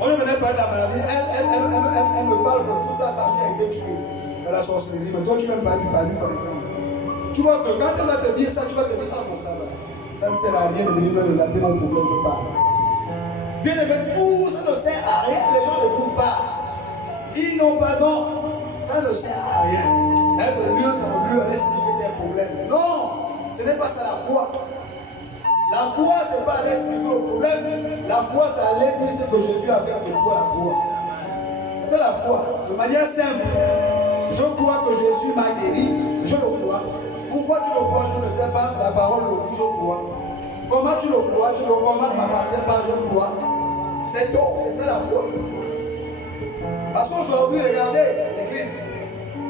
On lui venait parler de la maladie, elle me parle de toute sa famille a été tuée dans la sorcellerie. Mais toi, tu vas me parler du palu, par exemple. Tu vois que quand elle va te dire ça, tu vas te dire, ah bon, ça va. Ça ne sert à rien de venir me relater mon problème, je parle. Bien aimé, tout ça ne sert à rien, les gens n'écoutent pas. Ils n'ont pas non, ça ne sert à rien. Être mieux, ça veut aller expliquer tes problèmes. Non, ce n'est pas ça la foi. La foi, ce n'est pas aller expliquer le problème. La foi, c'est aller dire ce que Jésus a fait pour toi, la foi. C'est la foi, de manière simple. Je crois que Jésus m'a guéri, je le crois. Pourquoi tu le crois, je ne sais pas. La parole le dit, je crois. Comment tu le crois, comment ne m'appartient pas, je crois. C'est tout, c'est ça la foi. Parce qu'aujourd'hui, regardez l'église,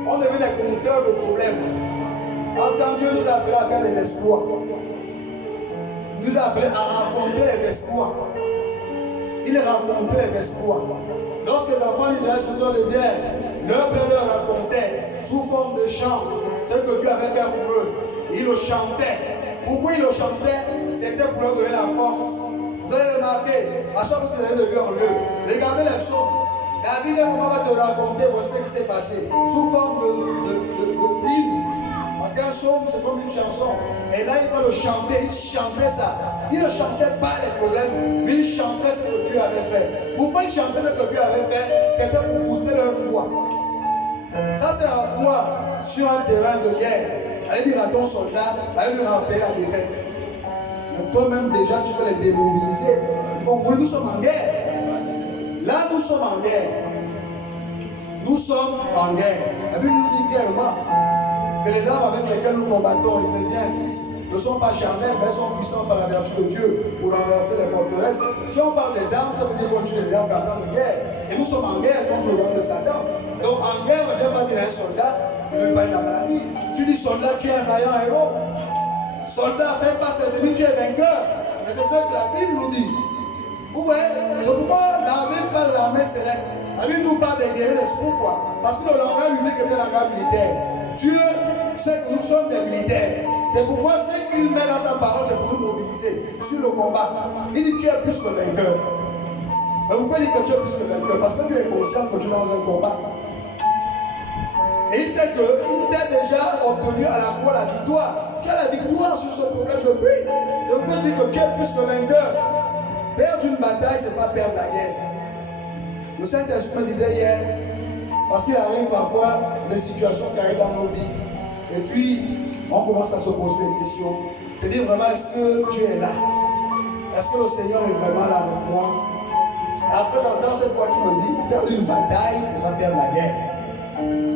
on devient des compteurs de problèmes. En tant que Dieu nous a appelés à faire des exploits. Nous a appelés à raconter les exploits. Il racontait les exploits. Lorsque les enfants d'Israël sont dans le désert, leur père leur racontait sous forme de chant ce que Dieu avait fait pour eux. Ils le chantaient. Pourquoi ils le chantaient? C'était pour leur donner la force. Vous allez remarquer, à chaque fois que vous allez de lieu en lieu, regardez les psaumes. David, un moment, va te raconter ce qui s'est passé sous forme de Bible. Parce qu'un psaume, c'est comme une chanson. chanson. Et là, il va le chanter. Il chantait ça. Il ne chantait pas les problèmes, mais il chantait ce que Dieu avait fait. Pourquoi il chantait ce que Dieu avait fait? C'était pour booster leur foi. Ça, c'est un poids sur un terrain de guerre. Allez dire à ton soldat, allez lui rappeler la défaite. Mais toi-même, déjà, tu peux les démobiliser. Vous comprenez, nous sommes en guerre. Là, nous sommes en guerre. Nous sommes en guerre. La Bible nous dit clairement que les armes avec lesquelles nous combattons, Éphésiens 6, ne sont pas charnelles, mais elles sont puissantes par la vertu de Dieu pour renverser les forteresses. Si on parle des armes, ça veut dire qu'on tue les armes en temps de guerre. Et nous sommes en guerre contre le roi de Satan. Donc en guerre, on ne vient pas dire à un soldat, il ne veut pas de la maladie. Tu dis soldat, tu es un vaillant héros. Soldat, fais face à l'ennemi, tu es vainqueur. Mais c'est ça que la Bible nous dit. Vous voyez, c'est pourquoi l'armée parle de l'armée céleste. La Bible nous parle des guerriers d'esprit, pourquoi? Parce que le langage unique était le langage militaire. Dieu sait que nous sommes des militaires. C'est pourquoi ce qu'il met dans sa parole, c'est pour nous mobiliser sur le combat. Il dit tu es plus que vainqueur. Mais pourquoi il dit que tu es plus que vainqueur? Parce que tu es conscient que tu es dans un combat. Et il sait qu'il t'a déjà obtenu à la croix la victoire. Tu as la victoire sur ce problème depuis. C'est pourquoi il dit que tu es plus que vainqueur. Perdre une bataille, ce n'est pas perdre la guerre. Le Saint-Esprit me disait hier, parce qu'il arrive parfois des situations qui arrivent dans nos vies, et puis on commence à se poser des questions. C'est dire vraiment, est-ce que Dieu est là? Est-ce que le Seigneur est vraiment là avec moi? Et après, j'entends cette voix qui me dit, perdre une bataille, ce n'est pas perdre la guerre.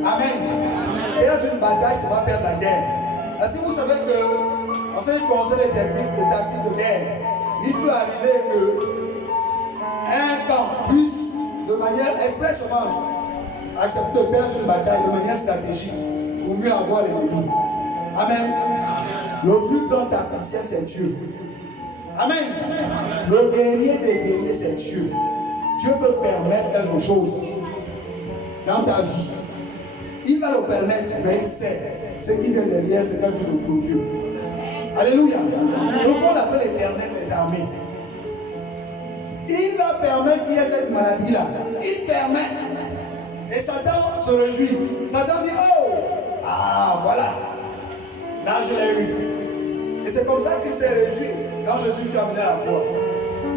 Amen. Perdre une bataille, ce n'est pas perdre la guerre. Est-ce que vous savez que, en ce qui concerne les techniques, les tactiques de guerre, il peut arriver qu'un camp puisse, de manière expressement, accepter de perdre une bataille de manière stratégique pour mieux avoir l'ennemi. Amen. Le plus grand tacticien, c'est Dieu. Amen. Le guerrier des guerriers, c'est Dieu. Dieu peut permettre quelque chose dans ta vie. Il va le permettre, mais il sait. Ce qui vient derrière, c'est quelque chose de glorieux. Alléluia. Donc on l'appelle l'Éternel des armées. Il va permettre qu'il y ait cette maladie-là. Il permet. Et Satan se réjouit. Satan dit, oh, ah voilà. Là je l'ai eu. Et c'est comme ça qu'il s'est réjoui quand Jésus fut amené à la croix.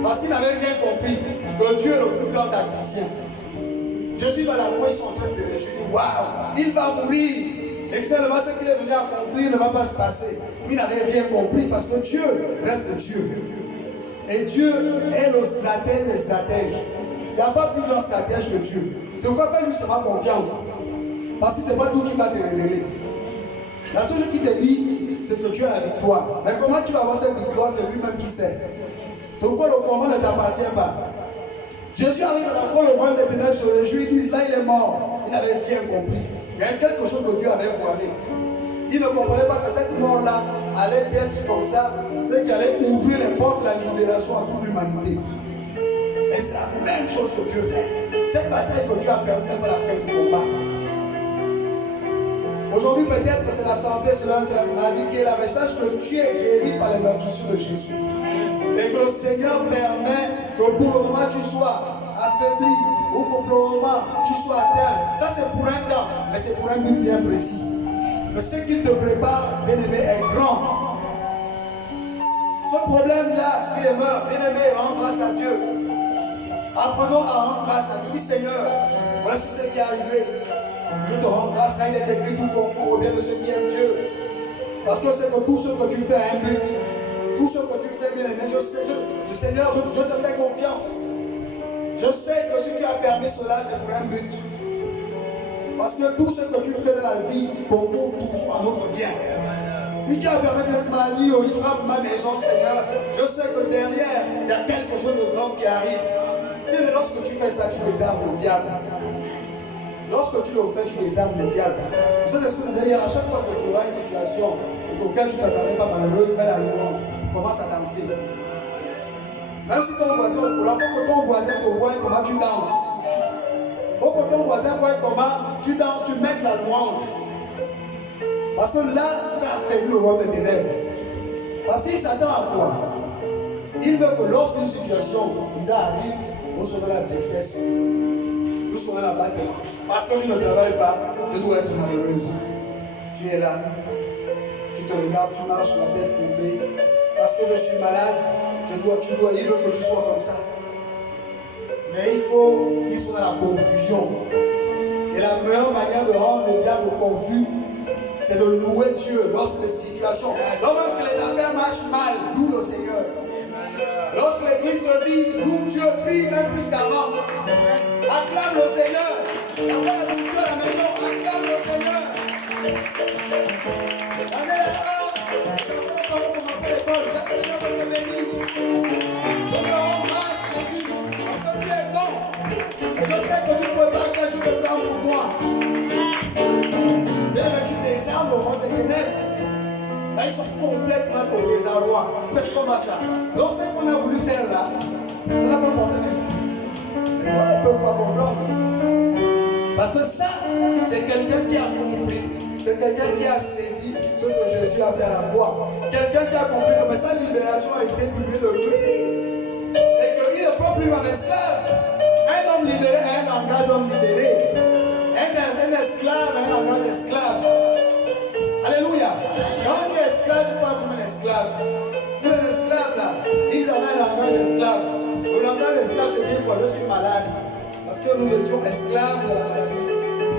Parce qu'il n'avait rien compris que Dieu est le plus grand tacticien. Jésus va à la croix, ils sont en train de se réjouir. Il dit, waouh, il va mourir. Et finalement, ce qu'il est venu accomplir ne va pas se passer. Il n'avait rien compris parce que Dieu reste Dieu. Et Dieu est le stratège des stratèges. Il n'y a pas plus grand stratège que Dieu. C'est pourquoi fais-lui seulement confiance. Parce que ce n'est pas tout qui va te révéler. La seule chose qui te dit, c'est que tu as la victoire. Mais comment tu vas avoir cette victoire, c'est lui-même qui sait. C'est pourquoi le combat ne t'appartient pas. Jésus arrive à la croix, le royaume des ténèbres se réjouit, ils disent là il est mort. Il n'avait rien compris. Il y a quelque chose que Dieu avait voilé. Il ne comprenait pas que cette mort-là allait être comme ça, c'est qu'elle allait ouvrir les portes de la libération à toute l'humanité. Et c'est la même chose que Dieu fait. Cette bataille que Dieu a perdue n'est pas la fin du combat. Aujourd'hui, peut-être que c'est la santé, c'est la maladie qui est là, mais sache que tu es guéri par les vertus de Jésus. Et que le Seigneur permet que pour le moment tu sois affaibli ou que pour le moment tu sois atteint. Ça c'est pour un temps, mais c'est pour un but bien précis. Mais ce qu'il te prépare, bien aimé, est grand. Ce problème-là, bien aimé, rends grâce à Dieu. Apprenons à rendre grâce à Dieu. Dis Seigneur, voici ce qui est arrivé. Je te rends grâce car il est écrit tout concours au bien de ceux qui aiment Dieu. Parce que c'est que tout ce que tu fais a un but. Tout ce que tu fais, bien aimé, Seigneur, je te fais confiance. Je sais que si tu as permis cela, c'est pour un but. Parce que tout ce que tu fais dans la vie concourt toujours à notre bien. Si tu as permis que cette maladie ou il frappe ma maison, Seigneur, je sais que derrière, il y a quelque chose de grand qui arrive. Mais lorsque tu fais ça, tu désarmes le diable. Lorsque tu le fais, tu désarmes le diable. Vous savez ce que vous allez dire, à chaque fois que tu vois une situation auquel tu ne t'attendais pas malheureuse, fais la louange. Commence à danser. Même si ton voisin est volant, il faut que ton voisin te voie comment tu danses. Il faut que ton voisin voie comment tu danses, tu mets la louange. Parce que là, ça affaiblit le royaume des ténèbres. Parce qu'il s'attend à quoi? Il veut que lorsqu'une situation arrive, nous serons la tristesse. Nous serons la bataille. Parce que je ne travaille pas, je dois être malheureuse. Tu es là. Tu te regarde, tu marches la tête courbée. Parce que je suis malade, il veut que tu sois comme ça. Mais il faut qu'ils soient dans la confusion. Et la meilleure manière de rendre le diable confus, c'est de louer Dieu lorsque les situations, lorsque les affaires marchent mal, loue le Seigneur. Lorsque l'église se dit, loue Dieu, prie même plus qu'avant. Acclame le Seigneur. Après la nourriture à la maison, acclame le Seigneur. L'année dernière, on commencer l'école, chaque Seigneur va te bénir. Donc on rend grâce, Jésus, parce que tu es bon. Et je sais que tu ne peux pas qu'un jour de plan pour moi. Mais tu désarmes au monde des ténèbres. Là, ils sont complètement au désarroi. Mais comment ça? Donc, ce qu'on a voulu faire là, ça n'a pas porté du fruit. Mais moi, ils ne peuvent pas comprendre. Parce que ça, c'est quelqu'un qui a compris. C'est quelqu'un qui a saisi ce que Jésus a fait à la croix. Quelqu'un qui a compris que sa libération a été publiée de lui. Et qu'il ne peut plus un esclave. Un homme libéré a un langage d'homme libéré. Un esclave a un langage d'esclave. Alléluia. Quand tu es esclave, tu parles comme un esclave. Tous les esclaves là, ils avaient un langage d'esclave. Le langage d'esclave, c'est dire quoi? Je suis malade. Parce que nous étions esclaves de la maladie.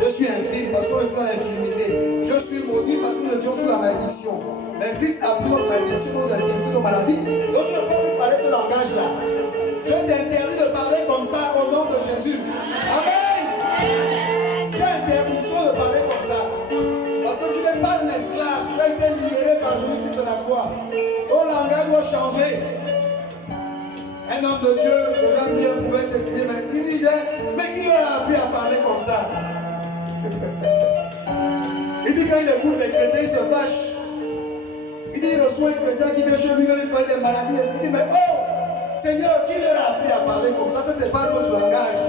Je suis infirme parce qu'on était dans l'infirmité. Je suis maudit parce que nous étions sous la malédiction. Mais Christ a pris notre malédiction, nos infirmités, nos maladies. Donc je ne peux plus parler ce langage-là. Je t'interdis de parler comme ça au nom de Jésus. Amen. Tu as interdiction de parler comme ça. Parce que tu n'es pas un esclave. Tu as été libéré par Jésus-Christ de la croix. Ton langage doit changer. Un homme de Dieu, le homme bien pouvait s'écrire, mais il disait, mais qui lui a appris à parler comme ça? Il dit quand il écoute les chrétiens, il se fâche. Il dit, il reçoit un chrétien qui vient chez lui, il parle des maladies. Il dit, mais oh, Seigneur, qui leur a appris à parler comme ça? Ça, c'est pas notre langage.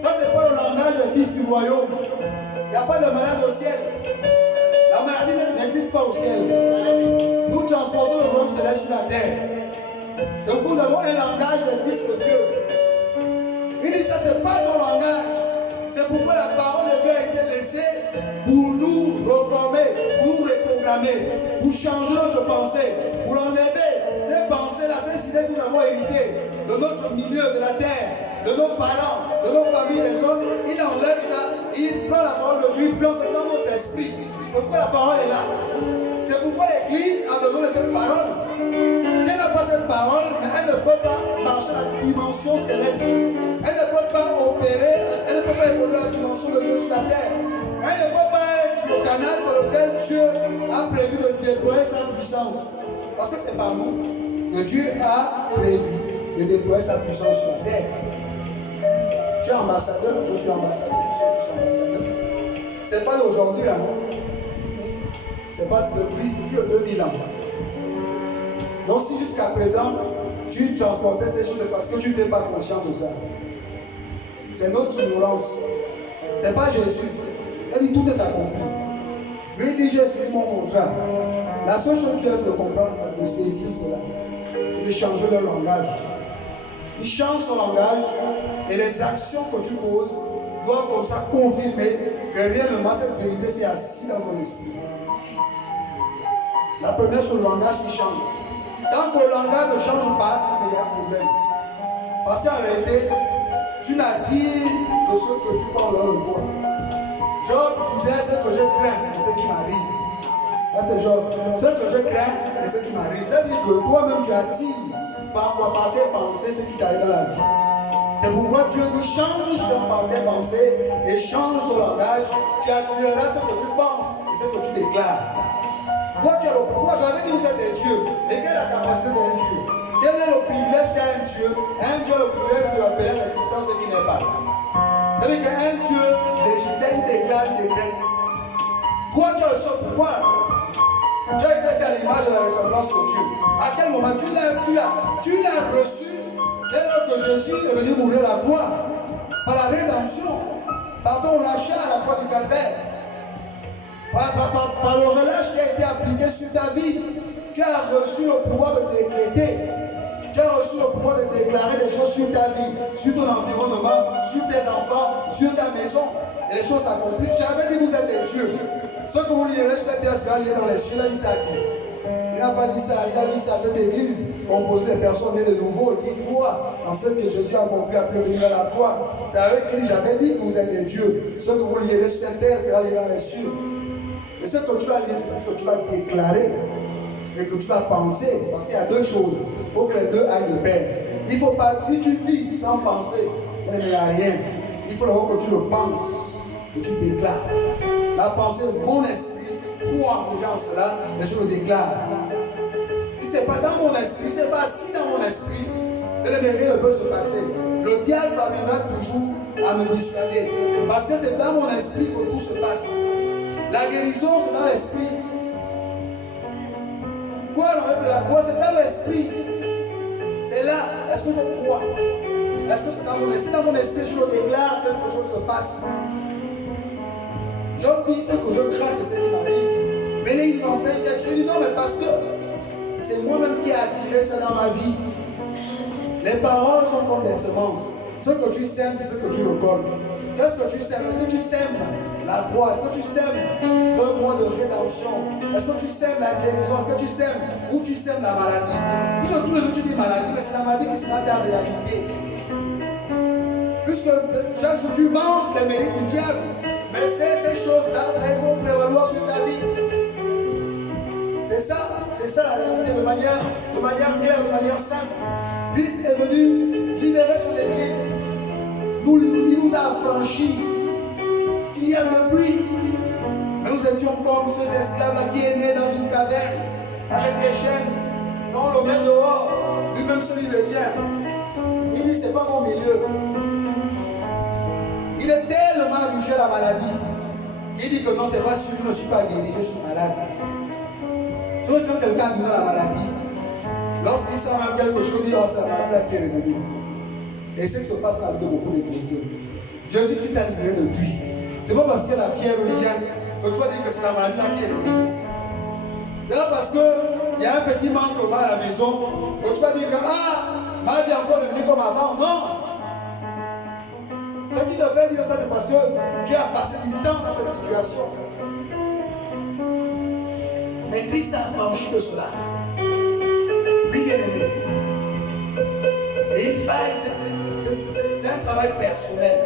Ça, c'est pas le langage des fils du royaume. Il n'y a pas de malade au ciel. La maladie n'existe pas au ciel. Nous transportons le royaume céleste sur la terre. C'est pourquoi nous avons un langage des fils de Dieu. Il dit, ça, c'est pas ton langage. C'est pourquoi la parole de Dieu a été laissée pour nous reformer, pour nous reprogrammer, pour changer notre pensée, pour enlever ces pensées-là, ces idées que nous avons héritées de notre milieu, de la terre, de nos parents, de nos familles, des autres. Il enlève ça, il prend la parole de Dieu, il plante ça dans notre esprit. C'est pourquoi la parole est là. C'est pourquoi l'Église a besoin de cette parole. Si elle n'a pas cette parole, mais elle ne peut pas marcher à la dimension céleste. Elle ne peut pas opérer, elle ne peut pas évoluer à la dimension de Dieu sur la terre. Elle ne peut pas être le canal par lequel Dieu a prévu de déployer sa puissance. Parce que c'est par nous que Dieu a prévu de déployer sa puissance sur la terre. Tu es ambassadeur, je suis ambassadeur, je suis ambassadeur. C'est pas d'aujourd'hui, hein. C'est pas depuis plus de 2000 ans. Donc si jusqu'à présent, tu transportais ces choses, c'est parce que tu n'étais pas conscient de ça. C'est notre ignorance. C'est pas Jésus. Il dit tout est accompli. Lui dit j'ai fini mon contrat. La seule chose qu'il reste de comprendre, c'est de saisir cela. Et de changer leur langage. Il change son langage et les actions que tu poses doivent comme ça confirmer que réellement cette vérité s'est assise dans ton esprit. La première chose, le langage qui change. Tant que le langage ne change pas, il y a un problème. Parce qu'en réalité, tu n'as dit de ce que tu parles dans le bois. Job disait ce que je crains et ce qui m'arrive. Là c'est Job. Ce que je crains et ce qui m'arrive. C'est-à-dire que toi-même tu attires par tes pensées ce qui t'arrive dans la vie. C'est pourquoi Dieu dit change par tes pensées et change ton langage. Tu attireras ce que tu penses et ce que tu déclares. Toi tu as le pouvoir. J'avais dit vous êtes des dieux. Et quelle est la capacité d'un Dieu? Quel est le privilège qu'a un Dieu? Un Dieu a le privilège de appeler à l'existence ce qui n'est pas. C'est-à-dire qu'un Dieu légitime, il déclare, il décrète. Toi, tu as le seul pouvoir. Tu as été fait à l'image et à la ressemblance de Dieu. À quel moment tu l'as reçu dès lors que Jésus est venu mourir à la croix, par la rédemption, par ton rachat à la croix du calvaire, par le relâche qui a été appliqué sur ta vie. Tu as reçu le pouvoir de décréter. Tu as reçu le pouvoir de déclarer des choses sur ta vie, sur ton environnement, sur tes enfants, sur ta maison. Et les choses s'accomplissent. J'avais dit vous êtes des dieux. Ce que vous lirez sur la terre sera lié dans les cieux. Il a dit ça à qui? Il n'a pas dit ça, il a dit ça à cette église composée des personnes nées de nouveau qui croient en ce que Jésus a accompli après venir à la croix. C'est à eux qui j'avais dit que vous êtes des dieux. Ce que vous lirez sur la terre sera lié dans les cieux. Et ce que tu vas lire, c'est ce que tu vas déclarer et que tu vas penser. Parce qu'il y a deux choses. Il faut que les deux aillent de pair. Il ne faut pas, si tu dis sans penser, il n'y a rien. Il faut d'abord que tu le penses et tu déclares. La pensée, mon esprit, croit déjà en cela, et je le déclare. Si ce n'est pas dans mon esprit, si ce n'est pas assis dans mon esprit, rien ne peut se passer. Le diable viendra toujours à me dissuader. Parce que c'est dans mon esprit que tout se passe. La guérison, c'est dans l'esprit. Quoi, l'enlève de la croix, c'est dans l'esprit. C'est là. Est-ce que je crois? Est-ce que c'est dans mon esprit? Si dans mon esprit, je le déclare, quelque chose se passe. Je dis ce que je crains, c'est ce qui m'arrive. Mais là, il m'enseigne quelque chose. Je dis non, mais parce que c'est moi-même qui ai attiré ça dans ma vie. Les paroles sont comme des semences. Ce que tu sèmes, c'est ce que tu récoltes. Qu'est-ce que tu sèmes? Est-ce que tu sèmes la croix? Est-ce que tu sèmes le droit de rédemption? Est-ce que tu sèmes la guérison? Est-ce que tu sèmes ou tu sèmes la maladie? Puisque tout le monde tu dis maladie, mais c'est la maladie qui sera ta réalité. Puisque chaque jour tu vends les mérites du diable, mais ces choses-là, elles vont prévaloir sur ta vie. C'est ça la réalité de manière claire, de manière simple. Christ est venu libérer son Église. Il nous a affranchis. Il y a depuis. Mais nous étions comme ceux d'esclaves qui est né dans une caverne avec des chaînes. Quand on le met dehors, lui-même celui le vient. Il dit c'est pas mon milieu. Il est tellement habitué à la maladie. Il dit que non, c'est pas sûr, je ne suis pas guéri, je suis malade. Sauf que quand quelqu'un a donné la maladie, lorsqu'il sent même quelque chose, il dit oh, c'est la maladie qui est revenue. Et c'est ce qui se passe dans la vie de beaucoup de chrétiens. Jésus-Christ a libéré depuis. C'est pas parce que la fièvre vient que tu vas dire que c'est la maladie qui est revenue. C'est pas parce qu'il y a un petit manquement à la maison que tu vas dire que ma vie est encore devenue comme avant. Non! Ce qui te fait dire ça, c'est parce que tu as passé du temps dans cette situation. Mais Christ a affranchi de cela. Oui, bien aimé. Et il faille, c'est un travail personnel.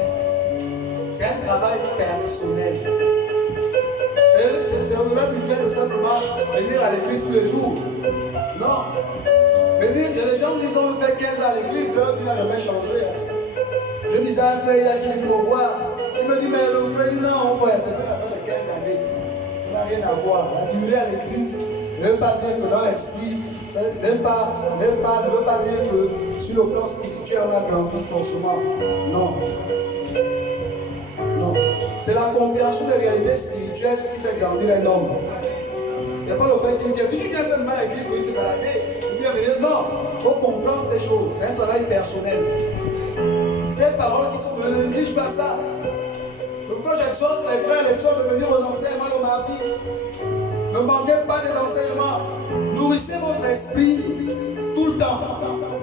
C'est un travail personnel. C'est au-delà du fait de simplement venir à l'église tous les jours. Non. Venir, il y a des gens qui ont fait 15 ans à l'église, leur vie n'a jamais changé. Je disais à un frère, il a qui me voir. Il me dit, mais le frère dit non, mon frère, c'est pas l'affaire de 15 années. Ça n'a rien à voir. La durée à l'église ne veut pas dire que dans l'esprit, ça ne veut pas dire que sur le plan spirituel, on a grandi forcément. Non. Non. C'est la compréhension des réalités spirituelles qui fait grandir un homme. Ce n'est pas le fait qu'il me dit, si tu viens seulement à l'église pour te balader, tu viens me dire, non, il faut comprendre ces choses. C'est un travail personnel. Ces paroles qui sont données, ne néglige pas ça. C'est pourquoi j'exhorte les frères et les sœurs de venir aux enseignements le mardi. Ne manquez pas des enseignements. Nourrissez votre esprit tout le temps.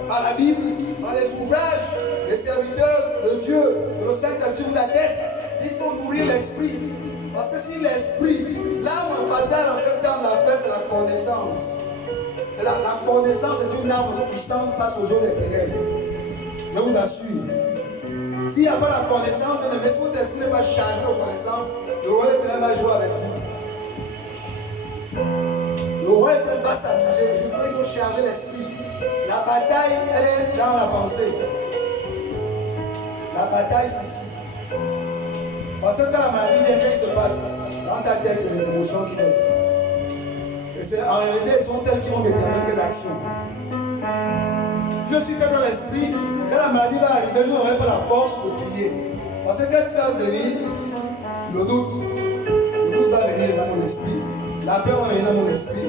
Par la Bible, par les ouvrages, les serviteurs de Dieu, le Saint-Esprit vous atteste. Il faut nourrir l'esprit. Parce que si l'esprit, l'arme fatale en ce temps de la fête, c'est la connaissance. La connaissance est une arme puissante face aux jours des ténèbres. Je vous assure. S'il n'y a pas la connaissance, mais si votre esprit n'est pas chargé de connaissance, le roi éternel va jouer avec vous. Le roi éternel va s'amuser. C'est pour qu'il faut charger l'esprit. La bataille, elle est dans la pensée. La bataille, c'est ici. Parce que quand la maladie vient, qu'est-ce qui se passe? Dans ta tête, il y a des émotions qui naissent. Et en réalité, elles sont elles qui vont déterminer tes actions. Si je suis fait dans l'esprit, quand la maladie va arriver, je n'aurai pas la force de prier. Parce que qu'est-ce qui va venir? Le doute. Le doute va venir dans mon esprit. La peur va venir dans mon esprit.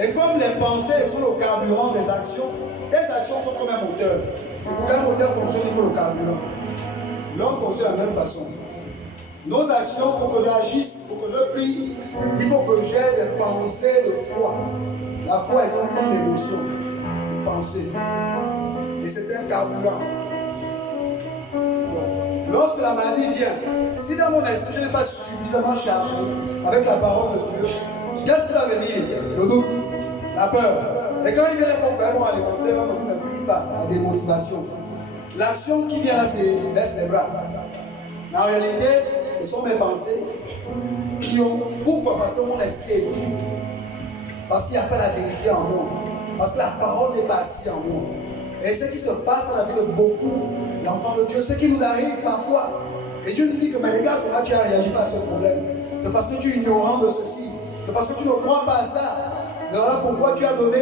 Et comme les pensées sont le carburant des actions, les actions sont comme un moteur. Et pour qu'un moteur fonctionne, il faut le carburant. L'homme fonctionne de la même façon. Nos actions, pour que j'agisse, pour que je prie, il faut que j'ai des pensées de foi. La foi est comme une émotion. Pensée. Et c'est un carburant. Donc, lorsque la maladie vient, Si dans mon esprit, je n'ai pas suffisamment chargé avec la parole de Dieu, qu'est-ce qui va venir? Le doute, la peur. Et quand il vient, il faut quand même alimenter, on ne prie pas, il y a des motivations. L'action qui vient là, c'est baisse les bras. Mais en réalité, ce sont mes pensées qui ont. Pourquoi? Parce que mon esprit est vide. Parce qu'il n'y a pas la vérité en moi. Parce que la parole n'est pas assise en moi. Et ce qui se passe dans la vie de beaucoup d'enfants de Dieu, ce qui nous arrive parfois. Et Dieu nous dit que, mais regarde, là tu as réagi pas à ce problème. C'est parce que tu es ignorant de ceci. C'est parce que tu ne crois pas à ça. Mais voilà pourquoi tu as amené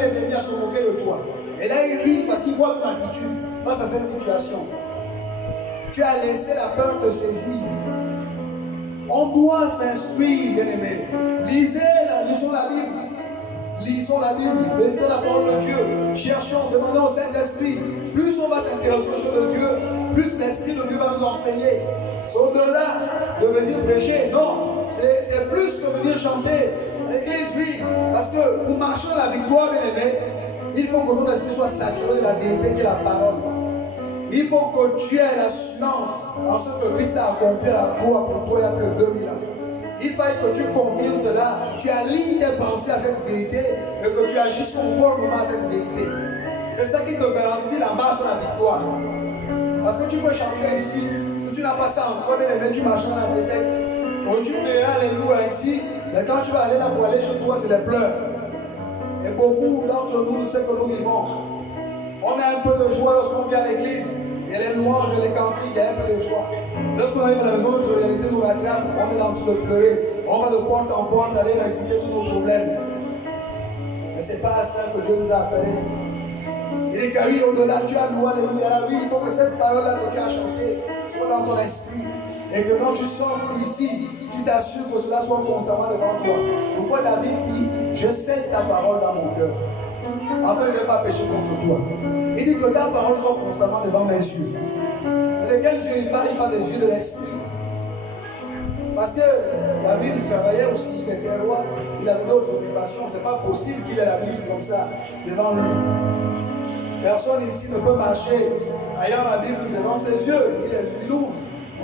les bébés à se moquer de toi. Et là, il rit parce qu'il voit ton attitude face à cette situation. Tu as laissé la peur te saisir. On doit s'instruire, bien-aimés. Lisons la Bible. Lisons la Bible, méditons la parole de Dieu, cherchons, demandons au Saint-Esprit. Plus on va s'intéresser aux choses de Dieu, plus l'Esprit de Dieu va nous enseigner. C'est au-delà de venir prêcher, non, c'est plus que venir chanter. L'église, oui, parce que pour marcher dans la victoire, bien aimé, il faut que ton esprit soit saturé de la vérité qui est la parole. Il faut que tu aies l'assurance en ce que Christ a accompli à la croix pour toi il y a plus de 2000 ans. Il faut que tu confirmes cela, tu alignes tes pensées à cette vérité et que tu agisses conformément à cette vérité. C'est ça qui te garantit la marche de la victoire. Parce que tu peux changer ici, si tu n'as pas ça encore, tu marches dans la défaite. Aujourd'hui, tu es alléluia ici, mais quand tu vas aller là pour aller chez toi, c'est les pleurs. Et beaucoup d'entre nous, c'est que nous vivons. On a un peu de joie lorsqu'on vient à l'église. Il y a les louanges et les cantiques, il y a un peu de joie. Lorsqu'on arrive à la maison, notre réalité nous rattrape, on est là en train de pleurer. On va de porte en porte aller réciter tous nos problèmes. Mais ce n'est pas à ça que Dieu nous a appelés. Il est qu'à lui, au-delà, tu as loué, alléluia. Oui, il faut que cette parole-là que tu as chantée soit dans ton esprit. Et que quand tu sors ici, tu t'assures que cela soit constamment devant toi. Pourquoi David dit, je sais ta parole dans mon cœur, afin de ne pas pécher contre toi. Il dit que ta parole soit constamment devant mes yeux. Et de quels yeux il parle? Il parle des yeux de l'esprit. Parce que David, il travaillait aussi, il était roi, il avait d'autres occupations. Ce n'est pas possible qu'il ait la Bible comme ça devant lui. Personne ici ne peut marcher ayant la Bible devant ses yeux. Il ouvre,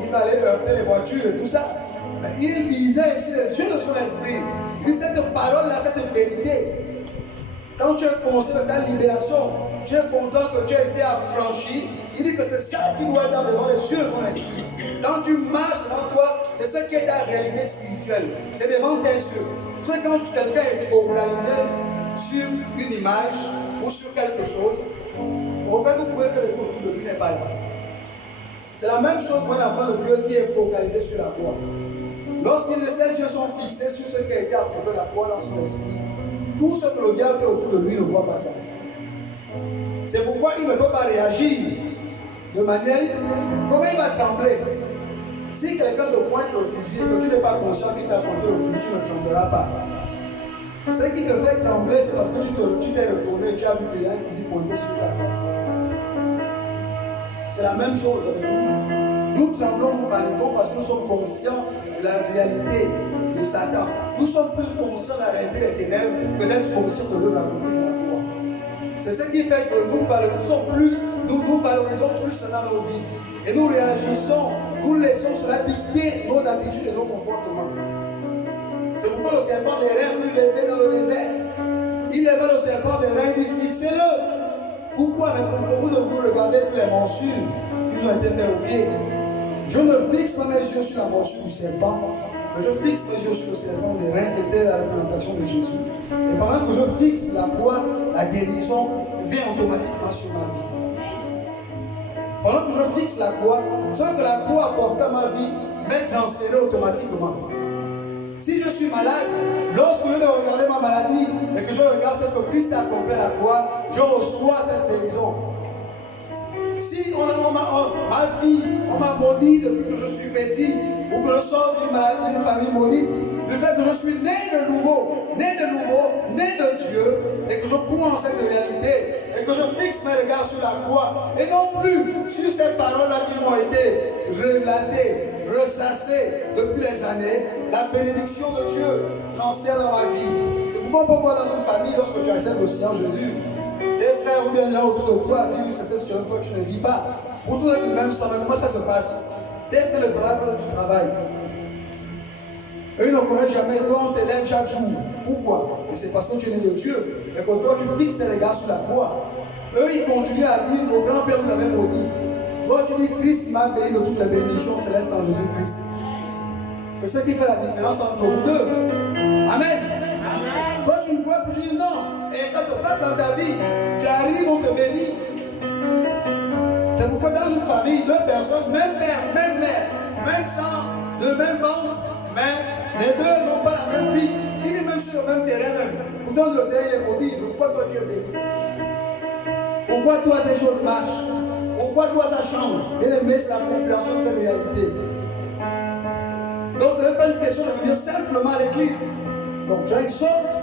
il va aller heurter les voitures et tout ça. Mais il lisait ici les yeux de son esprit. Il dit cette parole-là, cette vérité. Quand tu es conscient de ta libération, tu es content que tu as été affranchi. Il dit que c'est ça qui doit être devant les yeux de ton esprit. Quand tu marches devant toi, c'est ça qui est ta réalité spirituelle. C'est devant tes yeux. Tu sais, quand quelqu'un est focalisé sur une image ou sur quelque chose, en fait, vous pouvez faire le tour de lui, n'est pas là. C'est la même chose pour un enfant de Dieu qui est focalisé sur la croix. Lorsque ses yeux sont fixés sur ce qui a été approuvé la croix dans son esprit, tout ce que le diable fait autour de lui ne voit pas ça. C'est pourquoi il ne peut pas réagir de manière. Comment il va trembler? Si quelqu'un te pointe le fusil, que tu n'es pas conscient qu'il t'a pointé le fusil, tu ne trembleras pas. Ce qui te fait trembler, c'est parce que tu t'es retourné et tu as vu qu'il y a un fusil pointé sur ta face. C'est la même chose avec nous. Nous tremblons, nous paniquons parce que nous sommes conscients de la réalité de Satan. Nous sommes plus conscients de la réalité des ténèbres que d'être conscients de l'œuvre accomplie de la croix. C'est ce qui fait que nous valorisons plus dans nos vies. Et nous réagissons, nous laissons cela dicter nos attitudes et nos comportements. C'est pourquoi le serpent des reins fut levé dans le désert. Il leva le serpent des reins, il dit fixez-le. Pourquoi? Mais pour beaucoup de vous regardez plus les morsures qui nous ont été faites au pied. Je ne fixe pas mes yeux sur la morsure du serpent, mais je fixe mes yeux sur le serpent des reins qui était la représentation de Jésus. Et pendant que je fixe la croix, la guérison vient automatiquement sur ma vie. Pendant que je fixe la croix, ce que la croix apporte à ma vie m'est transféré automatiquement. Si je suis malade, lorsque je vais regarder ma maladie et que je regarde ce que Christ a accompli à la croix, je reçois cette guérison. Si ma vie, on m'a maudit depuis que je suis petit, ou que je sors d'une famille maudite, le fait que je suis né de nouveau, né de Dieu, et que je crois en cette réalité, et que je fixe mes regards sur la croix, et non plus sur ces paroles-là qui m'ont été relatées, ressassées depuis des années, la bénédiction de Dieu transfère dans ma vie. C'est pourquoi on peut voir dans une famille, lorsque tu acceptes le Seigneur Jésus, des frères ou bien là autour de toi vivent cette situation que tu ne vis pas. Pour tout le monde, même ça, mais comment ça se passe? Tel que le travail que tu travailles. Eux ne connaissent jamais, toi on t'élève chaque jour. Pourquoi? Mais c'est parce que tu es né de Dieu. Et que toi tu fixes tes regards sur la croix. Eux ils continuent à dire, nos grands-pères nous l'avaient maudit. Toi tu dis, Christ m'a béni de toutes les bénédictions célestes en Jésus-Christ. C'est ce qui fait la différence entre vous deux. Amen. Toi tu ne crois plus, tu dis non. Et ça se passe dans ta vie. Tu arrives, on te bénit. C'est pourquoi dans une famille, deux personnes, même père, même mère, même sang, de même ventre, mais les deux n'ont pas la même vie. Ils vivent même sur le même terrain. Pourtant le terrain est maudit. Pourquoi toi tu es béni? Pourquoi toi tes choses marchent? Pourquoi toi ça change? Et les c'est la compréhension de cette réalité. Donc ce n'est pas une question de venir simplement à l'église. Donc j'exhorte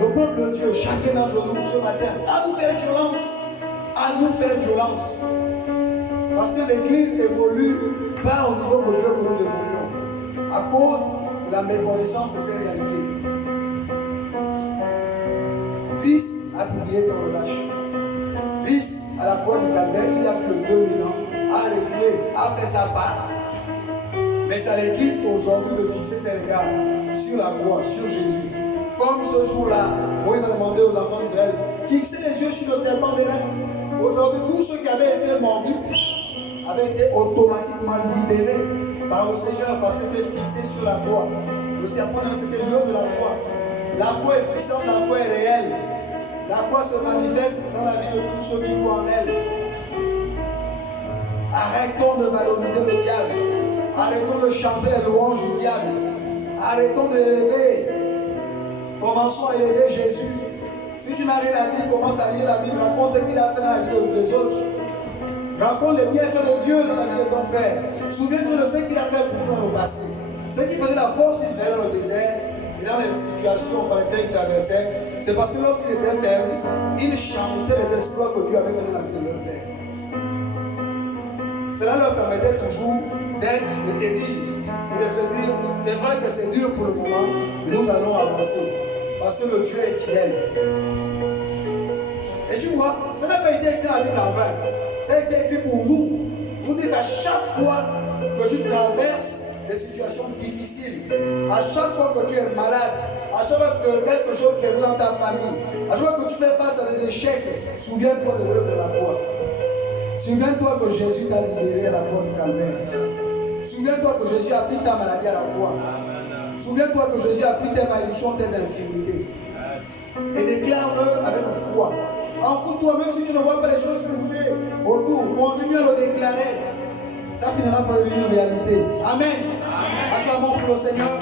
le peuple de Dieu, chacun d'entre nous ce matin, à nous faire violence. À nous faire violence. Parce que l'église évolue pas au niveau que Dieu nous évoluons. À cause de la méconnaissance de ces réalités. Christ a publié ton relâche. Christ, à la croix du Calvaire, il y a plus de 2000 ans, a réglé, a fait sa part. Mais c'est à l'église aujourd'hui de fixer ses regards sur la croix, sur Jésus. Comme ce jour-là, Moïse a demandé aux enfants d'Israël, fixez les yeux sur le serpent des reins. Aujourd'hui, tous ceux qui avaient été mordus avaient été automatiquement libérés par le Seigneur parce qu'ils étaient fixés sur la croix. Le serpent, c'était l'œuvre de la croix. La croix est puissante, la croix est réelle. La croix se manifeste dans la vie de tous ceux qui croient en elle. Arrêtons de valoriser le diable. Arrêtons de chanter les louanges du diable. Arrêtons de l'élever. Commençons à élever Jésus. Si tu n'as rien à dire, commence à lire la Bible. Raconte ce qu'il a fait dans la vie des autres. Raconte les bienfaits de Dieu dans la vie de ton frère. Souviens-toi de ce qu'il a fait pour toi dans le passé. Ce qui faisait la force d'Israël dans le désert et dans les situations par lesquelles il traversait, c'est parce que lorsqu'il était ferme, il chantait les exploits que Dieu avait fait dans la vie de leur père. Cela leur permettait toujours d'être édits et de se dire, c'est vrai que c'est dur pour le moment, mais nous allons avancer. Parce que le Dieu est fidèle. Et tu vois, ça n'a pas été écrit dans la Bible en vain. Ça a été écrit pour nous. Nous dire qu'à chaque fois que tu traverses des situations difficiles, à chaque fois que tu es malade, à chaque fois que quelque chose qui est dans ta famille, à chaque fois que tu fais face à des échecs, souviens-toi de l'œuvre de la croix. Souviens-toi que Jésus t'a libéré à la croix du Calvaire. Souviens-toi que Jésus a pris ta maladie à la croix. Souviens-toi que Jésus a pris tes malédictions, tes infirmités. Et déclare-le avec foi. En fous-toi, même si tu ne vois pas les choses bouger autour, continue à le déclarer. Ça finira par devenir une réalité. Amen. Acclamons pour le Seigneur.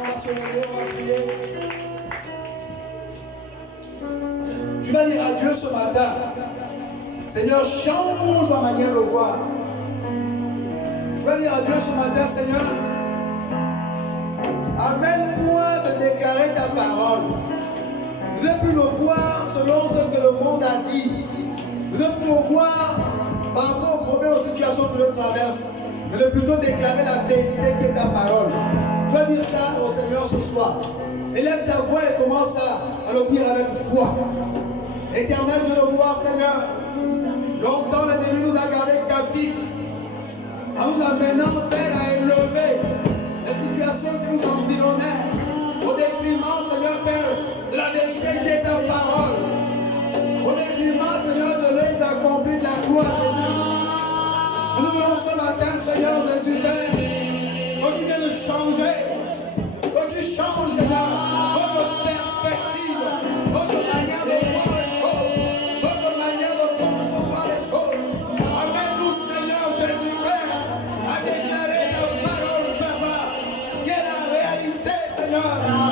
On va se lever, on va prier. Tu vas dire à Dieu ce matin, Seigneur, change ma manière de voir. Tu vas dire à Dieu ce matin, Seigneur, amène-moi de déclarer ta parole. Je ne veux plus me voir selon ce que le monde a dit. Je ne veux plus me voir par rapport aux problèmes, aux situations que je traverse. Mais de plutôt déclarer la vérité qui est ta parole. Tu vas dire ça au Seigneur ce soir. Élève ta voix et commence à le dire avec foi. Éternel, je veux voir, Seigneur. Longtemps, l'ennemi nous a gardés captifs. En nous amenant, Père, à élever les situations qui nous environnaient. Au détriment, Seigneur, Père, de la vérité qui est ta parole. Au détriment, Seigneur, de l'œuvre accomplie de la croix, Jésus. Nous voulons ce matin, Seigneur Jésus, Père, que tu viennes changer. Que tu changes, Seigneur, votre perspective, votre manière de voir les choses, votre manière de concevoir les choses. Amène-nous, Seigneur Jésus, Père, à déclarer ta parole, Papa, qui est la réalité, Seigneur.